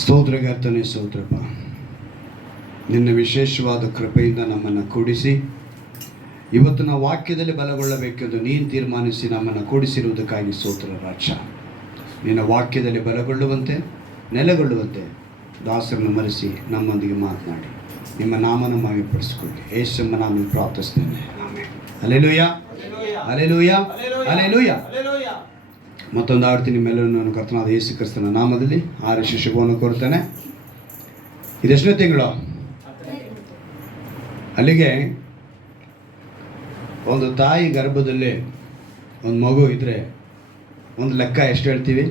ಸ್ತೋತ್ರಕರ್ತನೇ ಸ್ತೋತ್ರಪ್ಪ. ನಿನ್ನ ವಿಶೇಷವಾದ ಕೃಪೆಯಿಂದ ನಮ್ಮನ್ನು ಕೂಡಿಸಿ ಇವತ್ತು ನಾವು ವಾಕ್ಯದಲ್ಲಿ ಬಲಗೊಳ್ಳಬೇಕೆಂದು ನೀನು ತೀರ್ಮಾನಿಸಿ ನಮ್ಮನ್ನು ಕೂಡಿಸಿರುವುದಕ್ಕಾಗಿ ಸ್ತೋತ್ರ ರಾಜ. ನಿನ್ನ ವಾಕ್ಯದಲ್ಲಿ ಬಲಗೊಳ್ಳುವಂತೆ ನೆಲೆಗೊಳ್ಳುವಂತೆ ದಾಸರನ್ನು ಮರೆಸಿ ನಮ್ಮೊಂದಿಗೆ ಮಾತನಾಡಿ ನಿಮ್ಮ ನಾಮನ ಮಹಿಮೆಪಡಿಸಿಕೊಳ್ಳಿ. ಯೇಸುವಿನ ನಾಮದಲ್ಲಿ ಪ್ರಾರ್ಥಿಸ್ತೇನೆ, ಆಮೆನ್. Hallelujah, hallelujah, hallelujah. ಮತ್ತೊಂದು ಆವೃತ್ತಿ ನಿಮ್ಮೆಲ್ಲರನ್ನು ಕರ್ತನಾದ ಯೇಸು ಕ್ರಿಸ್ತನ ನಾಮದಲ್ಲಿ ಆರೈಸಿ ಶುಭವನ್ನು ಕೋರುತ್ತೇನೆ. ಇದೆಷ್ಟನೇ ತಿಂಗಳು? ಅಲ್ಲಿಗೆ ಒಂದು ತಾಯಿ ಗರ್ಭದಲ್ಲಿ ಒಂದು ಮಗು ಇದ್ದರೆ ಒಂದು ಲೆಕ್ಕ ಎಷ್ಟು ಹೇಳ್ತೀವಿ?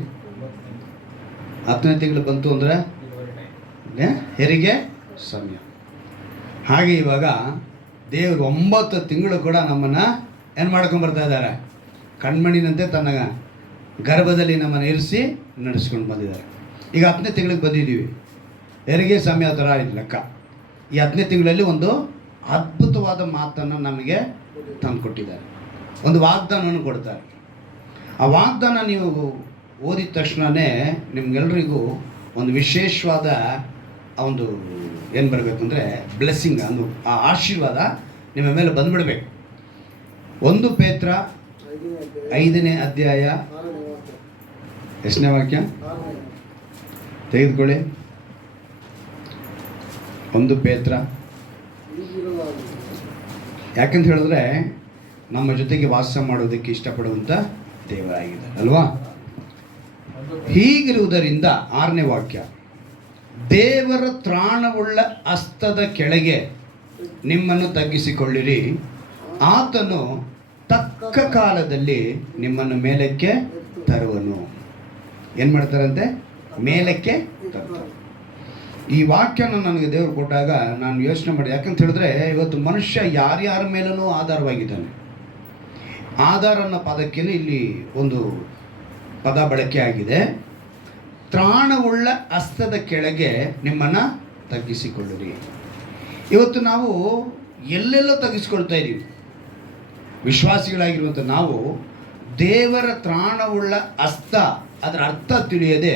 10ನೇ ತಿಂಗಳು ಬಂತು ಅಂದರೆ ಹೆರಿಗೆ ಸಮಯ. ಹಾಗೆ ಇವಾಗ ದೇವರು 9 ತಿಂಗಳು ಕೂಡ ನಮ್ಮನ್ನು ಏನು ಮಾಡ್ಕೊಂಡ್ಬರ್ತಾ ಇದ್ದಾರೆ? ಕಣ್ಮಣಿನಂತೆ ತನ್ನ ಗರ್ಭದಲ್ಲಿ ನಮ್ಮನ್ನು ಇರಿಸಿ ನಡೆಸ್ಕೊಂಡು ಬಂದಿದ್ದಾರೆ. ಈಗ 10ನೇ ತಿಂಗಳಿಗೆ ಬಂದಿದ್ದೀವಿ. ಹೆರಿಗೆ ಸಮಯ ಥರ ಆಯ್ತು ಲೆಕ್ಕ. ಈ 10ನೇ ತಿಂಗಳಲ್ಲಿ ಒಂದು ಅದ್ಭುತವಾದ ಮಾತನ್ನು ನಮಗೆ ತಂದುಕೊಟ್ಟಿದ್ದಾರೆ. ಒಂದು ವಾಗ್ದಾನವನ್ನು ಕೊಡ್ತಾರೆ. ಆ ವಾಗ್ದಾನ ನೀವು ಓದಿದ ತಕ್ಷಣವೇ ನಿಮ್ಗೆಲ್ರಿಗೂ ಒಂದು ವಿಶೇಷವಾದ ಒಂದು ಏನು ಬರಬೇಕು ಅಂದರೆ ಬ್ಲೆಸ್ಸಿಂಗ್, ಒಂದು ಆ ಆಶೀರ್ವಾದ ನಿಮ್ಮ ಮೇಲೆ ಬಂದುಬಿಡಬೇಕು. 1 ಪೇತ್ರ 5ನೇ ಅಧ್ಯಾಯ ಎಷ್ಟನೇ ವಾಕ್ಯ ತೆಗೆದುಕೊಳ್ಳಿ. 1 ಪೇತ್ರ. ಯಾಕಂತ ಹೇಳಿದ್ರೆ ನಮ್ಮ ಜೊತೆಗೆ ವಾಸ ಮಾಡೋದಕ್ಕೆ ಇಷ್ಟಪಡುವಂಥ ದೇವರಾಗಿದೆ ಅಲ್ವಾ? ಹೀಗಿರುವುದರಿಂದ 6ನೇ ವಾಕ್ಯ, ದೇವರ ತ್ರಾಣವುಳ್ಳ ಹಸ್ತದ ಕೆಳಗೆ ನಿಮ್ಮನ್ನು ತಗ್ಗಿಸಿಕೊಳ್ಳಿರಿ, ಆತನು ತಕ್ಕ ಕಾಲದಲ್ಲಿ ನಿಮ್ಮನ್ನು ಮೇಲಕ್ಕೆ ತರುವನು. ಏನು ಮಾಡ್ತಾರಂತೆ? ಮೇಲಕ್ಕೆ ತರ್ತಾರೆ. ಈ ವಾಕ್ಯನ ನನಗೆ ದೇವರು ಕೊಟ್ಟಾಗ ನಾನು ಯೋಚನೆ ಮಾಡಿ, ಯಾಕಂತ ಹೇಳಿದ್ರೆ ಇವತ್ತು ಮನುಷ್ಯ ಯಾರ್ಯಾರ ಮೇಲೂ ಆಧಾರವಾಗಿದ್ದಾನೆ. ಆಧಾರ ಅನ್ನೋ ಪದಕ್ಕೆ ಇಲ್ಲಿ ಒಂದು ಪದ ಬಳಕೆ ಆಗಿದೆ. ತ್ರಾಣವುಳ್ಳ ಹಸ್ತದ ಕೆಳಗೆ ನಿಮ್ಮನ್ನು ತಗ್ಗಿಸಿಕೊಳ್ಳಿರಿ. ಇವತ್ತು ನಾವು ಎಲ್ಲೆಲ್ಲೋ ತಗ್ಗಿಸ್ಕೊಳ್ತಾ ಇದ್ದೀವಿ. ವಿಶ್ವಾಸಿಗಳಾಗಿರುವಂಥ ನಾವು ದೇವರ ತ್ರಾಣವುಳ್ಳ ಹಸ್ತ, ಅದರ ಅರ್ಥ ತಿಳಿಯದೆ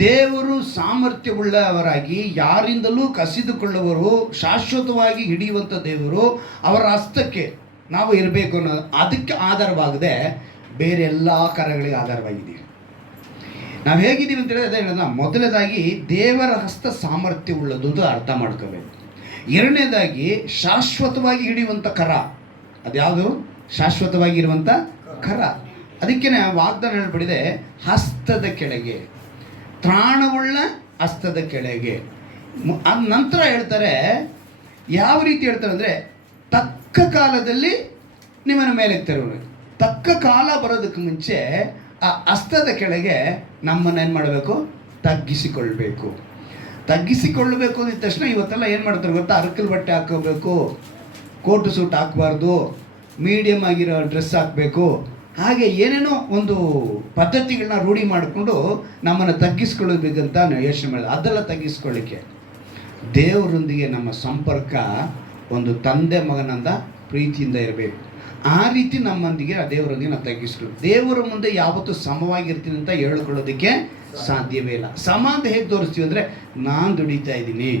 ದೇವರು ಸಾಮರ್ಥ್ಯವುಳ್ಳವರಾಗಿ ಯಾರಿಂದಲೂ ಕಸಿದುಕೊಳ್ಳುವರು, ಶಾಶ್ವತವಾಗಿ ಹಿಡಿಯುವಂಥ ದೇವರು ಅವರ ಹಸ್ತಕ್ಕೆ ನಾವು ಇರಬೇಕು ಅನ್ನೋ ಅದಕ್ಕೆ ಆಧಾರವಾಗದೆ ಬೇರೆ ಎಲ್ಲ ಕಾರ್ಯಗಳಿಗೆ ಆಧಾರವಾಗಿದ್ದೀವಿ. ನಾವು ಹೇಗಿದ್ದೀವಿ ಅಂತ ಹೇಳಿದ್ರೆ ಅದೇ ಹೇಳೋಣ. ಮೊದಲನೇದಾಗಿ ದೇವರ ಹಸ್ತ ಸಾಮರ್ಥ್ಯವುಳ್ಳದು ಅಂತ ಅರ್ಥ ಮಾಡ್ಕೋಬೇಕು. ಎರಡನೇದಾಗಿ ಶಾಶ್ವತವಾಗಿ ಹಿಡಿಯುವಂಥ ಕರ. ಅದ್ಯಾವುದು? ಶಾಶ್ವತವಾಗಿರುವಂಥ ಕರ. ಅದಕ್ಕೆ ವಾಗ್ದಾನ ಹೇಳ್ಬಿಟ್ಟಿದೆ, ಹಸ್ತದ ಕೆಳಗೆ, ತ್ರಾಣವುಳ್ಳ ಹಸ್ತದ ಕೆಳಗೆ. ಅದ ನಂತರ ಹೇಳ್ತಾರೆ, ಯಾವ ರೀತಿ ಹೇಳ್ತಾರೆ ಅಂದರೆ ತಕ್ಕ ಕಾಲದಲ್ಲಿ ನಿಮ್ಮನ್ನು ಮೇಲೆ ತರುವರು. ತಕ್ಕ ಕಾಲ ಬರೋದಕ್ಕೆ ಮುಂಚೆ ಆ ಹಸ್ತದ ಕೆಳಗೆ ನಮ್ಮನ್ನು ಏನು ಮಾಡಬೇಕು? ತಗ್ಗಿಸಿಕೊಳ್ಬೇಕು. ತಗ್ಗಿಸಿಕೊಳ್ಳಬೇಕು ಅಂದ ತಕ್ಷಣ ಇವತ್ತೆಲ್ಲ ಏನು ಮಾಡ್ತಾರೆ ಗೊತ್ತಾ? ಅರ್ಕಲ್ ಬಟ್ಟೆ ಹಾಕೋಬೇಕು, ಕೋಟು ಸೂಟ್ ಹಾಕಬಾರ್ದು, ಮೀಡಿಯಮ್ ಆಗಿರೋ ಡ್ರೆಸ್ ಹಾಕಬೇಕು, ಹಾಗೆ ಏನೇನೋ ಒಂದು ಪದ್ಧತಿಗಳನ್ನ ರೂಢಿ ಮಾಡಿಕೊಂಡು ನಮ್ಮನ್ನು ತಗ್ಗಿಸ್ಕೊಳ್ಳಬೇಕಂತ ನಾವು ಯೋಚನೆ ಮಾಡಿದೆ. ಅದೆಲ್ಲ ತಗ್ಗಿಸ್ಕೊಳ್ಳಿಕ್ಕೆ ದೇವರೊಂದಿಗೆ ನಮ್ಮ ಸಂಪರ್ಕ ಒಂದು ತಂದೆ ಮಗನಂದ ಪ್ರೀತಿಯಿಂದ ಇರಬೇಕು. ಆ ರೀತಿ ನಮ್ಮೊಂದಿಗೆ ಆ ದೇವರೊಂದಿಗೆ ನಾವು ತಗ್ಗಿಸ್ಕೊಳ್ಳಿ. ದೇವರ ಮುಂದೆ ಯಾವತ್ತೂ ಸಮವಾಗಿರ್ತೀನಿ ಅಂತ ಹೇಳ್ಕೊಳ್ಳೋದಕ್ಕೆ ಸಾಧ್ಯವೇ ಇಲ್ಲ. ಸಮ ಅಂತ ಹೇಗೆ ತೋರಿಸ್ತೀವಿ ಅಂದರೆ, ನಾನು ದುಡಿತಾ ಇದ್ದೀನಿ,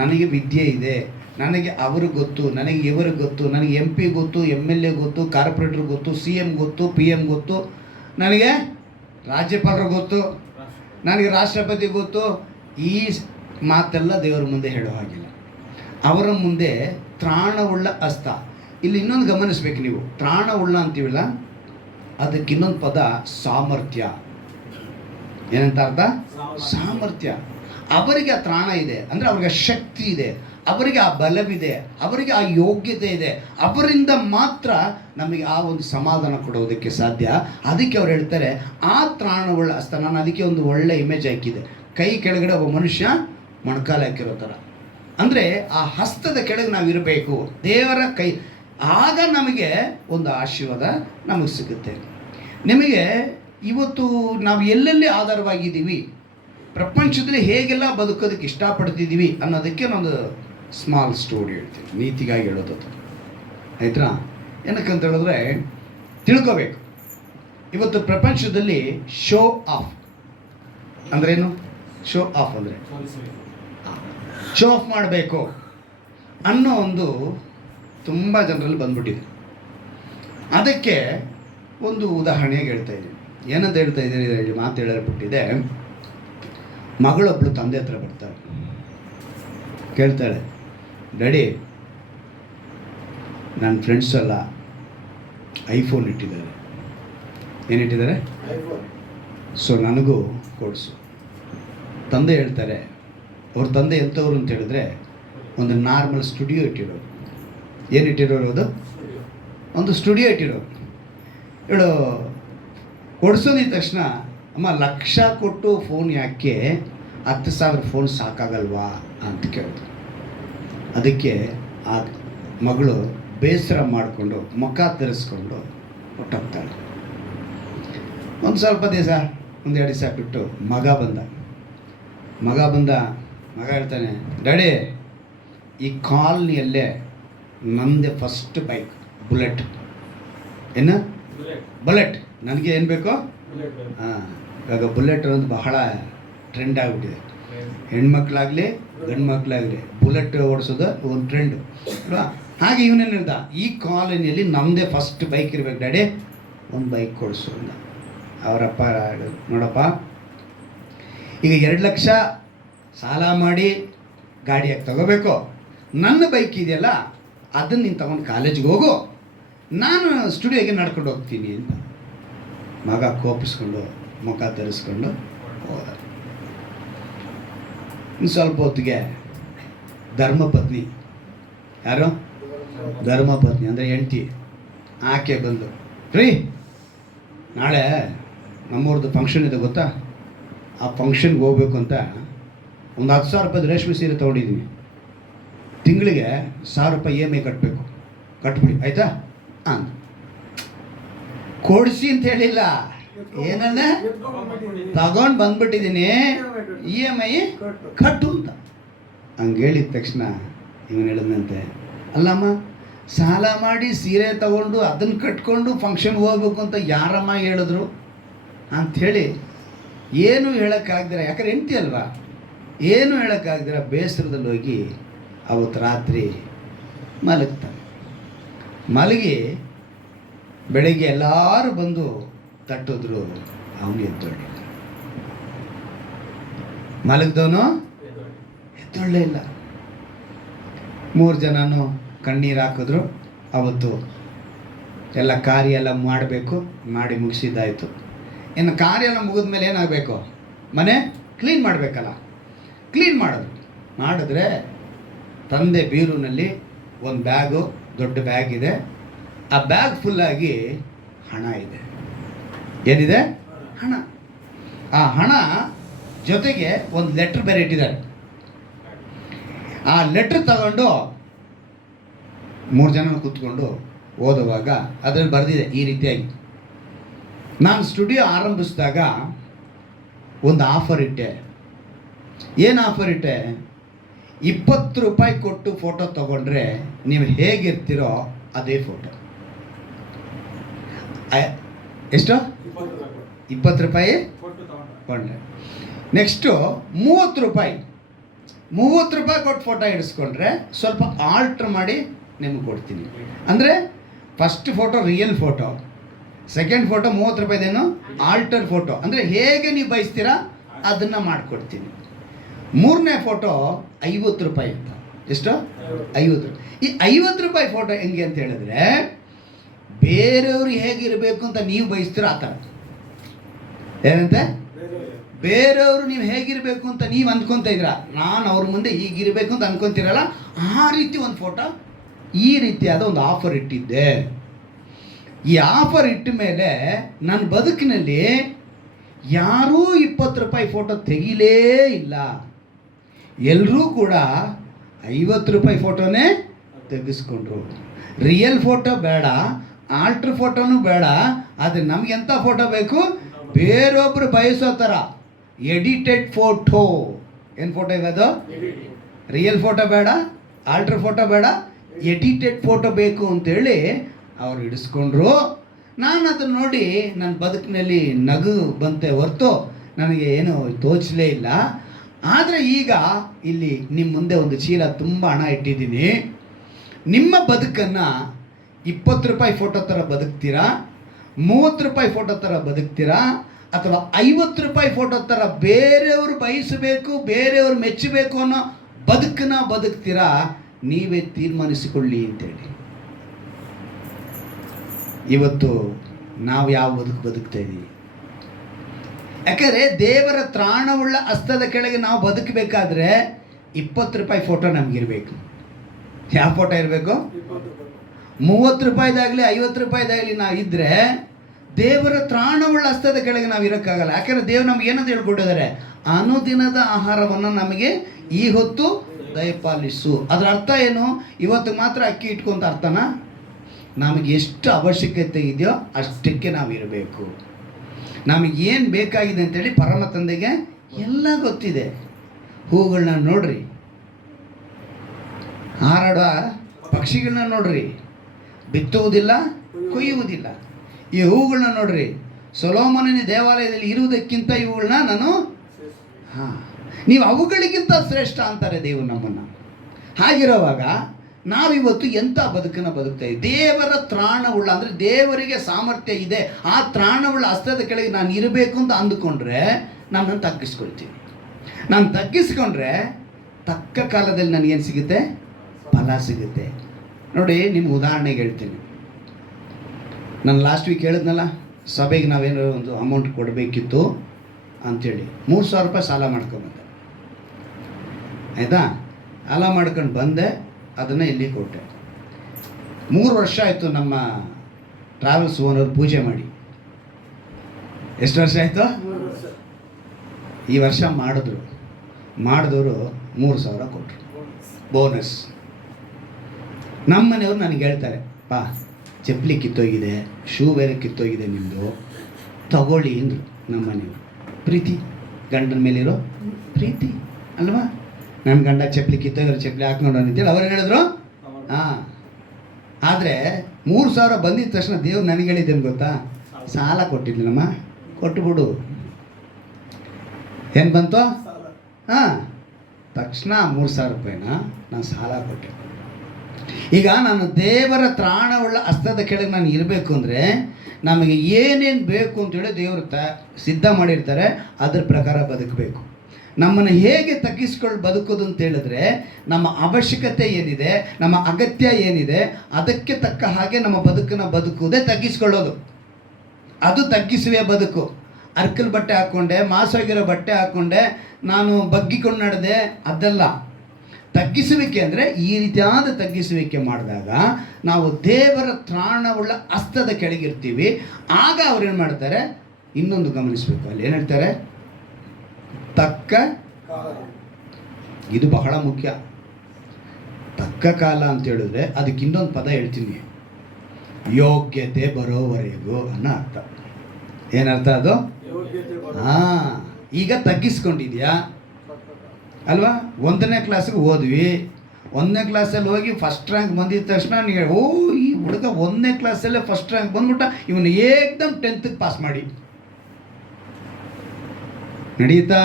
ನನಗೆ ವಿದ್ಯೆ ಇದೆ, ನನಗೆ ಅವರು ಗೊತ್ತು, ನನಗೆ ಇವರು ಗೊತ್ತು, ನನಗೆ MP ಗೊತ್ತು, MLA ಗೊತ್ತು, ಕಾರ್ಪೊರೇಟ್ರ್ ಗೊತ್ತು, CM ಗೊತ್ತು, PM ಗೊತ್ತು, ನನಗೆ ರಾಜ್ಯಪಾಲರು ಗೊತ್ತು, ನನಗೆ ರಾಷ್ಟ್ರಪತಿ ಗೊತ್ತು. ಈ ಮಾತೆಲ್ಲ ದೇವರ ಮುಂದೆ ಹೇಳೋ ಹಾಗಿಲ್ಲ. ಅವರ ಮುಂದೆ ತ್ರಾಣವುಳ್ಳ ಹಸ್ತ. ಇಲ್ಲಿ ಇನ್ನೊಂದು ಗಮನಿಸ್ಬೇಕು ನೀವು. ತ್ರಾಣವುಳ್ಳ ಅಂತೀವಲ್ಲ, ಅದಕ್ಕೆ ಇನ್ನೊಂದು ಪದ ಸಾಮರ್ಥ್ಯ. ಏನಂತ ಅರ್ಥ? ಸಾಮರ್ಥ್ಯ. ಅವರಿಗೆ ಆ ತ್ರಾಣ ಇದೆ ಅಂದರೆ ಅವ್ರಿಗೆ ಶಕ್ತಿ ಇದೆ, ಅವರಿಗೆ ಆ ಬಲವಿದೆ, ಅವರಿಗೆ ಆ ಯೋಗ್ಯತೆ ಇದೆ. ಅವರಿಂದ ಮಾತ್ರ ನಮಗೆ ಆ ಒಂದು ಸಮಾಧಾನ ಕೊಡೋದಕ್ಕೆ ಸಾಧ್ಯ. ಅದಕ್ಕೆ ಅವ್ರು ಹೇಳ್ತಾರೆ ಆ ತ್ರಾಣವುಳ್ಳ ಹಸ್ತ. ನಾನು ಅದಕ್ಕೆ ಒಂದು ಒಳ್ಳೆ ಇಮೇಜ್ ಹಾಕಿದೆ. ಕೈ ಕೆಳಗಡೆ ಒಬ್ಬ ಮನುಷ್ಯ ಮೊಣಕಾಲು ಹಾಕಿರೋ ಥರ. ಅಂದರೆ ಆ ಹಸ್ತದ ಕೆಳಗೆ ನಾವು ಇರಬೇಕು, ದೇವರ ಕೈ. ಆಗ ನಮಗೆ ಒಂದು ಆಶೀರ್ವಾದ ನಮಗೆ ಸಿಗುತ್ತೆ. ನಿಮಗೆ ಇವತ್ತು ನಾವು ಎಲ್ಲೆಲ್ಲಿ ಆಧಾರವಾಗಿದ್ದೀವಿ, ಪ್ರಪಂಚದಲ್ಲಿ ಹೇಗೆಲ್ಲ ಬದುಕೋದಕ್ಕೆ ಇಷ್ಟಪಡ್ತಿದ್ದೀವಿ ಅನ್ನೋದಕ್ಕೆ ಒಂದು ಸ್ಮಾಲ್ ಸ್ಟೋರಿ ಹೇಳ್ತೀನಿ, ನೀತಿಗಾಗಿ ಹೇಳೋದು. ಆಯ್ತಾ? ಏನಕ್ಕಂತ ಹೇಳಿದ್ರೆ ತಿಳ್ಕೋಬೇಕು. ಇವತ್ತು ಪ್ರಪಂಚದಲ್ಲಿ ಶೋ ಆಫ್ ಅಂದ್ರೇನು? ಶೋ ಆಫ್ ಅಂದರೆ ಶೋ ಆಫ್ ಮಾಡಬೇಕು ಅನ್ನೋ ಒಂದು ತುಂಬ ಜನರಲ್ಲಿ ಬಂದ್ಬಿಟ್ಟಿದೆ. ಅದಕ್ಕೆ ಒಂದು ಉದಾಹರಣೆಗೆ ಹೇಳ್ತಾ ಇದ್ದೀನಿ. ಏನಂತ ಹೇಳ್ತಾ ಇದ್ದೀನಿ ಹೇಳಿ, ಮಾತು ಹೇಳಲ್ಬಿಟ್ಟಿದೆ. ಮಗಳೊಬ್ಬಳು ತಂದೆ ಹತ್ರ ಬರ್ತಾಳೆ, ಕೇಳ್ತಾಳೆ, ಡ್ಯಾಡಿ ನನ್ನ ಫ್ರೆಂಡ್ಸ್ ಎಲ್ಲ ಐಫೋನ್ ಇಟ್ಟಿದ್ದಾರೆ. ಏನಿಟ್ಟಿದ್ದಾರೆ? ಸೊ ನನಗೂ ಕೊಡಿಸು. ತಂದೆ ಹೇಳ್ತಾರೆ, ಅವ್ರ ತಂದೆ ಎಂಥವ್ರು ಅಂತ ಹೇಳಿದ್ರೆ ಒಂದು ನಾರ್ಮಲ್ ಸ್ಟುಡಿಯೋ ಇಟ್ಟಿರೋರು. ಏನಿಟ್ಟಿರೋರು? ಅದು ಒಂದು ಸ್ಟುಡಿಯೋ ಇಟ್ಟಿರೋರು. ಹೇಳು ಕೊಡಿಸೋದಿದ ತಕ್ಷಣ, ಅಮ್ಮ ಲಕ್ಷ ಕೊಟ್ಟು ಫೋನ್ ಯಾಕೆ, 10,000 ಫೋನ್ ಸಾಕಾಗಲ್ವಾ ಅಂತ ಕೇಳಿದ್ರು. ಅದಕ್ಕೆ ಆ ಮಗಳು ಬೇಸರ ಮಾಡಿಕೊಂಡು ಮುಖ ತಿರ್ಸ್ಕೊಂಡು ಹೊಟ್ಟೋಗ್ತಾಳೆ. ಒಂದು ಸ್ವಲ್ಪ ದಿವಸ, 1-2 ದಿವಸ ಬಿಟ್ಟು ಮಗ ಬಂದ. ಮಗ ಹೇಳ್ತಾನೆ, ಡ್ಯಾಡಿ ಈ ಕಾಲನಿಯಲ್ಲೇ ನಮ್ಮದೇ ಫಸ್ಟ್ ಬೈಕ್ ಬುಲೆಟ್. ಏನು? ಬುಲೆಟ್. ನನಗೆ ಏನು ಬೇಕೋ? ಹಾಂ, ಇವಾಗ ಬುಲೆಟ್ ಒಂದು ಬಹಳ ಟ್ರೆಂಡ್ ಆಗಿಬಿಟ್ಟಿದೆ. ಹೆಣ್ಮಕ್ಳಾಗಲಿ ಗಂಡು ಮಕ್ಕಳಾಗಲಿ ಬುಲೆಟ್ ಓಡಿಸೋದು ಒಂದು ಟ್ರೆಂಡು ಅಲ್ವಾ? ಹಾಗೆ ಇವನೇನು ಹೇಳ್ದ, ಈ ಕಾಲನಿಯಲ್ಲಿ ನಮ್ಮದೇ ಫಸ್ಟ್ ಬೈಕ್ ಇರ್ಬೇಕು ಡ್ಯಾಡಿ, ಒಂದು ಬೈಕ್ ಕೊಡಿಸು ಅಂದ. ಅವರಪ್ಪ, ನೋಡಪ್ಪ ಈಗ 2 ಲಕ್ಷ ಸಾಲ ಮಾಡಿ ಗಾಡಿಯಾಗಿ ತಗೋಬೇಕು, ನನ್ನ ಬೈಕ್ ಇದೆಯಲ್ಲ ಅದನ್ನು ನೀನು ತಗೊಂಡು ಕಾಲೇಜಿಗೆ ಹೋಗು, ನಾನು ಸ್ಟುಡಿಯೋಗೆ ನಡ್ಕೊಂಡು ಹೋಗ್ತೀನಿ ಅಂತ. ಮಗ ಕೋಪಿಸ್ಕೊಂಡು ಮುಖ ತರಿಸ್ಕೊಂಡು ಹೋದ. ಇನ್ನು ಸ್ವಲ್ಪ ಹೊತ್ತಿಗೆ ಧರ್ಮಪತ್ನಿ, ಯಾರು? ಧರ್ಮಪತ್ನಿ ಅಂದರೆ ಹೆಂಡತಿ, ಆಕೆ ಬಂದು, ರೀ ನಾಳೆ ನಮ್ಮವ್ರದ್ದು ಫಂಕ್ಷನ್ ಇದೆ ಗೊತ್ತಾ, ಆ ಫಂಕ್ಷನ್ಗೆ ಹೋಗ್ಬೇಕು ಅಂತ ಒಂದು 10,000 ರೂಪಾಯಿ ರೇಷ್ಮೆ ಸೀರೆ ತೊಗೊಂಡಿದ್ದೀನಿ, ತಿಂಗಳಿಗೆ 1,000 ರೂಪಾಯಿ EMI ಕಟ್ಟಬೇಕು, ಕಟ್ಬಿಡಿ ಆಯಿತಾ ಅಂತ. ಕೊಡಿಸಿ ಅಂತ ಹೇಳಿಲ್ಲ, ಏನಂದ್ರೆ ತಗೊಂಡು ಬಂದ್ಬಿಟ್ಟಿದ್ದೀನಿ, EMI ಕಟ್ಟು ಅಂತ. ಹಂಗೆ ಹೇಳಿದ ತಕ್ಷಣ ಇವನು ಹೇಳಿದಂತೆ, ಅಲ್ಲಮ್ಮ ಸಾಲ ಮಾಡಿ ಸೀರೆ ತಗೊಂಡು ಅದನ್ನು ಕಟ್ಕೊಂಡು ಫಂಕ್ಷನ್ಗೆ ಹೋಗ್ಬೇಕು ಅಂತ ಯಾರಮ್ಮ ಹೇಳಿದ್ರು ಅಂಥೇಳಿ ಏನೂ ಹೇಳೋಕ್ಕಾಗ್ದಿರ, ಯಾಕಂದ್ರೆ ಹೆಂಡ್ತಿ ಅಲ್ವಾ, ಏನೂ ಹೇಳೋಕ್ಕಾಗ್ದಿರ ಬೇಸರದಲ್ಲಿ ಹೋಗಿ ಅವತ್ತು ರಾತ್ರಿ ಮಲಗ್ತಾನೆ. ಮಲಗಿ ಬೆಳಗ್ಗೆ ಎಲ್ಲರೂ ಬಂದು ತಟ್ಟಿದ್ರು, ಅವನು ಎದ್ದೊಳ್ಳಿಲ್ಲ. ಮಲಗ್ದವನು ಎದ್ದೊಳ್ಳೆ ಇಲ್ಲ. 3 ಜನನು ಕಣ್ಣೀರು ಹಾಕಿದ್ರು. ಅವತ್ತು ಎಲ್ಲ ಕಾರ್ಯ ಎಲ್ಲ ಮಾಡಬೇಕು, ಮಾಡಿ ಮುಗಿಸಿದ್ದಾಯಿತು. ಇನ್ನು ಕಾರ್ಯ ಎಲ್ಲ ಮುಗಿದ ಮೇಲೆ ಏನಾಗಬೇಕು, ಮನೆ ಕ್ಲೀನ್ ಮಾಡಬೇಕಲ್ಲ. ಕ್ಲೀನ್ ಮಾಡಿದ್ರೆ ತಂದೆ ಬೀರುನಲ್ಲಿ ಒಂದು ಬ್ಯಾಗು, ದೊಡ್ಡ ಬ್ಯಾಗ್ ಇದೆ. ಆ ಬ್ಯಾಗ್ ಫುಲ್ಲಾಗಿ ಹಣ ಇದೆ. ಏನಿದೆ? ಹಣ. ಆ ಹಣ ಜೊತೆಗೆ ಒಂದು ಲೆಟ್ರ್ ಬೇರೆ ಇಟ್ಟಿದ್ದಾರೆ. ಆ ಲೆಟ್ರ್ ತಗೊಂಡು 3 ಜನ ಕೂತ್ಕೊಂಡು ಓದುವಾಗ ಅದರಲ್ಲಿ ಬರೆದಿದೆ ಈ ರೀತಿಯಾಗಿ, ನಾನು ಸ್ಟುಡಿಯೋ ಆರಂಭಿಸಿದಾಗ ಒಂದು ಆಫರ್ ಇಟ್ಟೆ. ಏನು ಆಫರ್ ಇಟ್ಟೆ? 20 ರೂಪಾಯಿ ಕೊಟ್ಟು ಫೋಟೋ ತಗೊಂಡ್ರೆ ನೀವು ಹೇಗಿರ್ತೀರೋ ಅದೇ ಫೋಟೋ. ಎಷ್ಟು? 20 ರೂಪಾಯಿ ಕೊಂಡ್ರೆ. ನೆಕ್ಸ್ಟು 30 ರೂಪಾಯಿ ಕೊಟ್ಟು ಫೋಟೋ ಹಿಡಿಸ್ಕೊಂಡ್ರೆ ಸ್ವಲ್ಪ ಆಲ್ಟ್ರ್ ಮಾಡಿ ನಿಮಗೆ ಕೊಡ್ತೀನಿ. ಅಂದರೆ first photo real photo, second photo 30 ರೂಪಾಯಿದೇನು ಆಲ್ಟರ್ ಫೋಟೋ, ಅಂದರೆ ಹೇಗೆ ನೀವು ಬಯಸ್ತೀರಾ ಅದನ್ನು ಮಾಡಿಕೊಡ್ತೀನಿ. 3ನೇ ಫೋಟೋ 50 ರೂಪಾಯಿ ಅಂತ. ಎಷ್ಟು? 50 ರೂಪಾಯಿ. ಈ 50 ರೂಪಾಯಿ ಫೋಟೋ ಹೆಂಗೆ ಅಂತ ಹೇಳಿದ್ರೆ, ಬೇರೆಯವ್ರು ಹೇಗಿರಬೇಕು ಅಂತ ನೀವು ಬಯಸ್ತೀರ ಆ ಥರ. ಏನಂತೆ? ಬೇರೆಯವರು ನೀವು ಹೇಗಿರಬೇಕು ಅಂತ ನೀವು ಅಂದ್ಕೊತ ಇದ್ದೀರಾ, ನಾನು ಅವ್ರ ಮುಂದೆ ಹೀಗಿರಬೇಕು ಅಂತ ಅಂದ್ಕೊತೀರಲ್ಲ, ಆ ರೀತಿ ಒಂದು ಫೋಟೋ, ಈ ರೀತಿಯಾದ ಒಂದು ಆಫರ್ ಇಟ್ಟಿದ್ದೆ. ಈ ಆಫರ್ ಇಟ್ಟ ಮೇಲೆ ನನ್ನ ಬದುಕಿನಲ್ಲಿ ಯಾರೂ 20 ರೂಪಾಯಿ ಫೋಟೋ ತೆಗಿಲೇ ಇಲ್ಲ. ಎಲ್ಲರೂ ಕೂಡ 50 ರೂಪಾಯಿ ಫೋಟೋನೇ ತೆಗೆಸ್ಕೊಂಡ್ರು. ರಿಯಲ್ ಫೋಟೋ ಬೇಡ, ಆಲ್ಟ್ರ್ ಫೋಟೋನು ಬೇಡ. ಆದರೆ ನಮ್ಗೆ ಎಂಥ ಫೋಟೋ ಬೇಕು? ಬೇರೊಬ್ಬರು ಬಯಸೋ ಥರ ಎಡಿಟೆಡ್ ಫೋಟೋ. ಏನು ಫೋಟೋ ಇರೋದು? ರಿಯಲ್ ಫೋಟೋ ಬೇಡ, ಆಲ್ಟ್ರ್ ಫೋಟೋ ಬೇಡ, ಎಡಿಟೆಡ್ ಫೋಟೋ ಬೇಕು ಅಂತೇಳಿ ಅವ್ರು ಹಿಡಿಸ್ಕೊಂಡ್ರು. ನಾನು ಅದನ್ನು ನೋಡಿ ನನ್ನ ಬದುಕಿನಲ್ಲಿ ನಗು ಬಂತೆ ಹೊರತು ನನಗೆ ಏನು ತೋಚಲೇ ಇಲ್ಲ. ಆದರೆ ಈಗ ಇಲ್ಲಿ ನಿಮ್ಮ ಮುಂದೆ ಒಂದು ಚೀಲ ತುಂಬ ಹಣ ಇಟ್ಟಿದ್ದೀನಿ. ನಿಮ್ಮ ಬದುಕನ್ನು 20 ರೂಪಾಯಿ ಫೋಟೋ ಥರ ಬದುಕ್ತೀರಾ, 30 ರೂಪಾಯಿ ಫೋಟೋ ಥರ ಬದುಕ್ತೀರಾ, ಅಥವಾ 50 ರೂಪಾಯಿ ಫೋಟೋ ಥರ ಬೇರೆಯವರು ಬಯಸಬೇಕು, ಬೇರೆಯವರು ಮೆಚ್ಚಬೇಕು ಅನ್ನೋ ಬದುಕನ್ನ ಬದುಕ್ತೀರಾ? ನೀವೇ ತೀರ್ಮಾನಿಸಿಕೊಳ್ಳಿ ಅಂತೇಳಿ. ಇವತ್ತು ನಾವು ಯಾವ ಬದುಕ್ತಾ ಇದ್ದೀವಿ? ಯಾಕಂದರೆ ದೇವರ ತ್ರಾಣವುಳ್ಳ ಹಸ್ತದ ಕೆಳಗೆ ನಾವು ಬದುಕಬೇಕಾದ್ರೆ 20 ರೂಪಾಯಿ ಫೋಟೋ ನಮಗಿರಬೇಕು. ಯಾವ ಫೋಟೋ ಇರಬೇಕು? 30 ರೂಪಾಯಿದಾಗಲಿ 50 ರೂಪಾಯಿದಾಗಲಿ ನಾವು ಇದ್ದರೆ ದೇವರ ತ್ರಾಣವುಳ್ಳ ಹಸ್ತದ ಕೆಳಗೆ ನಾವು ಇರೋಕ್ಕಾಗಲ್ಲ. ಯಾಕಂದರೆ ದೇವರು ನಮ್ಗೆ ಏನಂತ ಹೇಳ್ಕೊಟ್ಟಿದ್ದಾರೆ? ಅನುದಿನದ ಆಹಾರವನ್ನು ನಮಗೆ ಈ ಹೊತ್ತು ದಯಪಾಲಿಸು. ಅದರ ಅರ್ಥ ಏನು? ಇವತ್ತು ಮಾತ್ರ ಅಕ್ಕಿ ಇಟ್ಕೊಂತ ಅರ್ಥನಾ? ನಮಗೆ ಎಷ್ಟು ಅವಶ್ಯಕತೆ ಇದೆಯೋ ಅಷ್ಟಕ್ಕೆ ನಾವು ಇರಬೇಕು. ನಮಗೇನು ಬೇಕಾಗಿದೆ ಅಂತೇಳಿ ಪರಮ ತಂದೆಗೆ ಎಲ್ಲ ಗೊತ್ತಿದೆ. ಹೂಗಳನ್ನ ನೋಡ್ರಿ, ಹಾರಾಡೋ ಪಕ್ಷಿಗಳನ್ನ ನೋಡ್ರಿ, ಬಿತ್ತುವುದಿಲ್ಲ, ಕೊಯ್ಯುವುದಿಲ್ಲ. ಈ ಹೂಗಳನ್ನ ನೋಡ್ರಿ, ಸೊಲೊಮೋನನ ದೇವಾಲಯದಲ್ಲಿ ಇರುವುದಕ್ಕಿಂತ ಇವುಗಳನ್ನ ನೀವು ಅವುಗಳಿಗಿಂತ ಶ್ರೇಷ್ಠ ಅಂತಾರೆ ದೇವರು ನಮ್ಮನ್ನು. ಹಾಗಿರುವಾಗ ನಾವಿವತ್ತು ಎಂಥ ಬದುಕನ್ನು ಬದುಕ್ತಾ ಇದ್ದೀವಿ? ದೇವರ ತ್ರಾಣವುಳ್ಳ, ಅಂದರೆ ದೇವರಿಗೆ ಸಾಮರ್ಥ್ಯ ಇದೆ, ಆ ತ್ರಾಣವುಳ್ಳ ಹಸ್ತದ ಕೆಳಗೆ ನಾನು ಇರಬೇಕು ಅಂತ ಅಂದುಕೊಂಡ್ರೆ ನನ್ನನ್ನು ತಗ್ಗಿಸ್ಕೊಳ್ತೀನಿ. ನಾನು ತಗ್ಗಿಸ್ಕೊಂಡ್ರೆ ತಕ್ಕ ಕಾಲದಲ್ಲಿ ನನಗೇನು ಸಿಗುತ್ತೆ? ಫಲ ಸಿಗುತ್ತೆ. ನೋಡಿ, ನಿಮ್ಗೆ ಉದಾಹರಣೆಗೆ ಹೇಳ್ತೀನಿ. ನಾನು ಲಾಸ್ಟ್ ವೀಕ್ ಹೇಳಿದ್ನಲ್ಲ, ಸಭೆಗೆ ನಾವೇನೋ ಒಂದು ಅಮೌಂಟ್ ಕೊಡಬೇಕಿತ್ತು ಅಂಥೇಳಿ 3,000 ರೂಪಾಯಿ ಸಾಲ ಮಾಡ್ಕೊಂಬಂದೆ. ಆಯಿತಾ? ಸಾಲ ಮಾಡ್ಕೊಂಡು ಬಂದೆ, ಅದನ್ನು ಇಲ್ಲಿ ಕೊಟ್ಟೆ. 3 ವರ್ಷ ಆಯಿತು ನಮ್ಮ ಟ್ರಾವೆಲ್ಸ್ ಓನರ್ ಪೂಜೆ ಮಾಡಿ. ಎಷ್ಟು ವರ್ಷ ಆಯಿತು? ಈ ವರ್ಷ ಮಾಡಿದವರು 3,000 ಕೊಟ್ಟರು ಬೋನಸ್. ನಮ್ಮ ಮನೆಯವರು ನನಗೆ ಹೇಳ್ತಾರೆ, ಪಾ ಚಪ್ಪಲಿ ಕಿತ್ತೋಗಿದೆ, ಶೂ ಬೇರೆ ಕಿತ್ತೋಗಿದೆ, ನಿಮ್ಮದು ತಗೊಳ್ಳಿ ಅಂದರು. ನಮ್ಮ ಮನೆಯವರು ಪ್ರೀತಿ, ಗಂಡನ ಮೇಲಿರೋ ಪ್ರೀತಿ ಅಲ್ವಾ? ನನ್ನ ಗಂಡ ಚಪ್ಪಲಿ ಕಿತ್ತೋಗಿರೋ ಚಪ್ಪಲಿ ಹಾಕೊಂಡು ಅಂತೇಳಿ ಅವ್ರು ಹೇಳಿದ್ರು. ಆದರೆ 3,000 ಬಂದಿದ್ದ ತಕ್ಷಣ ದೇವ್ರು ನನಗೆ ಹೇಳಿದ್ದೇನು ಗೊತ್ತಾ? ಸಾಲ ಕೊಟ್ಟಿದ್ನಮ್ಮ, ಕೊಟ್ಟುಬಿಡು. ಏನು ಬಂತು? ತಕ್ಷಣ 3,000 ರೂಪಾಯಿನ ನಾನು ಸಾಲ ಕೊಟ್ಟೆ. ಈಗ ನಾನು ದೇವರ ತ್ರಾಣವುಳ್ಳ ಹಸ್ತದ ಕೆಳಗೆ ನಾನು ಇರಬೇಕು ಅಂದರೆ ನಮಗೆ ಏನೇನು ಬೇಕು ಅಂತೇಳಿ ದೇವರು ಸಿದ್ಧ ಮಾಡಿರ್ತಾರೆ, ಅದರ ಪ್ರಕಾರ ಬದುಕಬೇಕು. ನಮ್ಮನ್ನು ಹೇಗೆ ತಗ್ಗಿಸ್ಕೊಂಡು ಬದುಕೋದು ಅಂತ ಹೇಳಿದ್ರೆ, ನಮ್ಮ ಅವಶ್ಯಕತೆ ಏನಿದೆ, ನಮ್ಮ ಅಗತ್ಯ ಏನಿದೆ, ಅದಕ್ಕೆ ತಕ್ಕ ಹಾಗೆ ನಮ್ಮ ಬದುಕನ್ನು ಬದುಕುವುದೇ ತಗ್ಗಿಸ್ಕೊಳ್ಳೋದು. ಅದು ತಗ್ಗಿಸುವೆ ಬದುಕು. ಅರ್ಕಲ್ ಬಟ್ಟೆ ಹಾಕ್ಕೊಂಡೆ, ಮಾಸೋಗಿರೋ ಬಟ್ಟೆ ಹಾಕ್ಕೊಂಡೆ, ನಾನು ಬಗ್ಗಿಕೊಂಡು ನಡೆದೆ, ಅದೆಲ್ಲ ತಗ್ಗಿಸುವಿಕೆ. ಅಂದರೆ ಈ ರೀತಿಯಾದ ತಗ್ಗಿಸುವಿಕೆ ಮಾಡಿದಾಗ ನಾವು ದೇವರ ತ್ರಾಣವುಳ್ಳ ಹಸ್ತದ ಕೆಳಗಿರ್ತೀವಿ. ಆಗ ಅವ್ರೇನು ಮಾಡ್ತಾರೆ? ಇನ್ನೊಂದು ಗಮನಿಸಬೇಕು, ಅಲ್ಲಿ ಏನು ಹೇಳ್ತಾರೆ? ತಕ್ಕ, ಇದು ಬಹಳ ಮುಖ್ಯ. ತಕ್ಕ ಕಾಲ ಅಂತ ಹೇಳಿದ್ರೆ ಅದಕ್ಕೆ ಇನ್ನೊಂದು ಪದ ಹೇಳ್ತೀನಿ, ಯೋಗ್ಯತೆ ಬರೋವರೆಗೂ ಅನ್ನೋ ಅರ್ಥ. ಏನರ್ಥ ಅದು? ಈಗ ತಗ್ಗಿಸ್ಕೊಂಡಿದ್ಯಾ ಅಲ್ವಾ? 1ನೇ ಕ್ಲಾಸಿಗೆ ಹೋದ್ವಿ, 1ನೇ ಕ್ಲಾಸಲ್ಲಿ ಹೋಗಿ ಫಸ್ಟ್ ರ್ಯಾಂಕ್ ಬಂದಿದ್ದ ತಕ್ಷಣ ನೀವು ಈ ಹುಡುಗ 1ನೇ ಕ್ಲಾಸಲ್ಲೇ ಫಸ್ಟ್ ರ್ಯಾಂಕ್ ಬಂದ್ಬಿಟ್ಟ, ಇವನು ಏಕ್ದಮ್ 10th ಪಾಸ್ ಮಾಡಿ ನಡೀತಾ?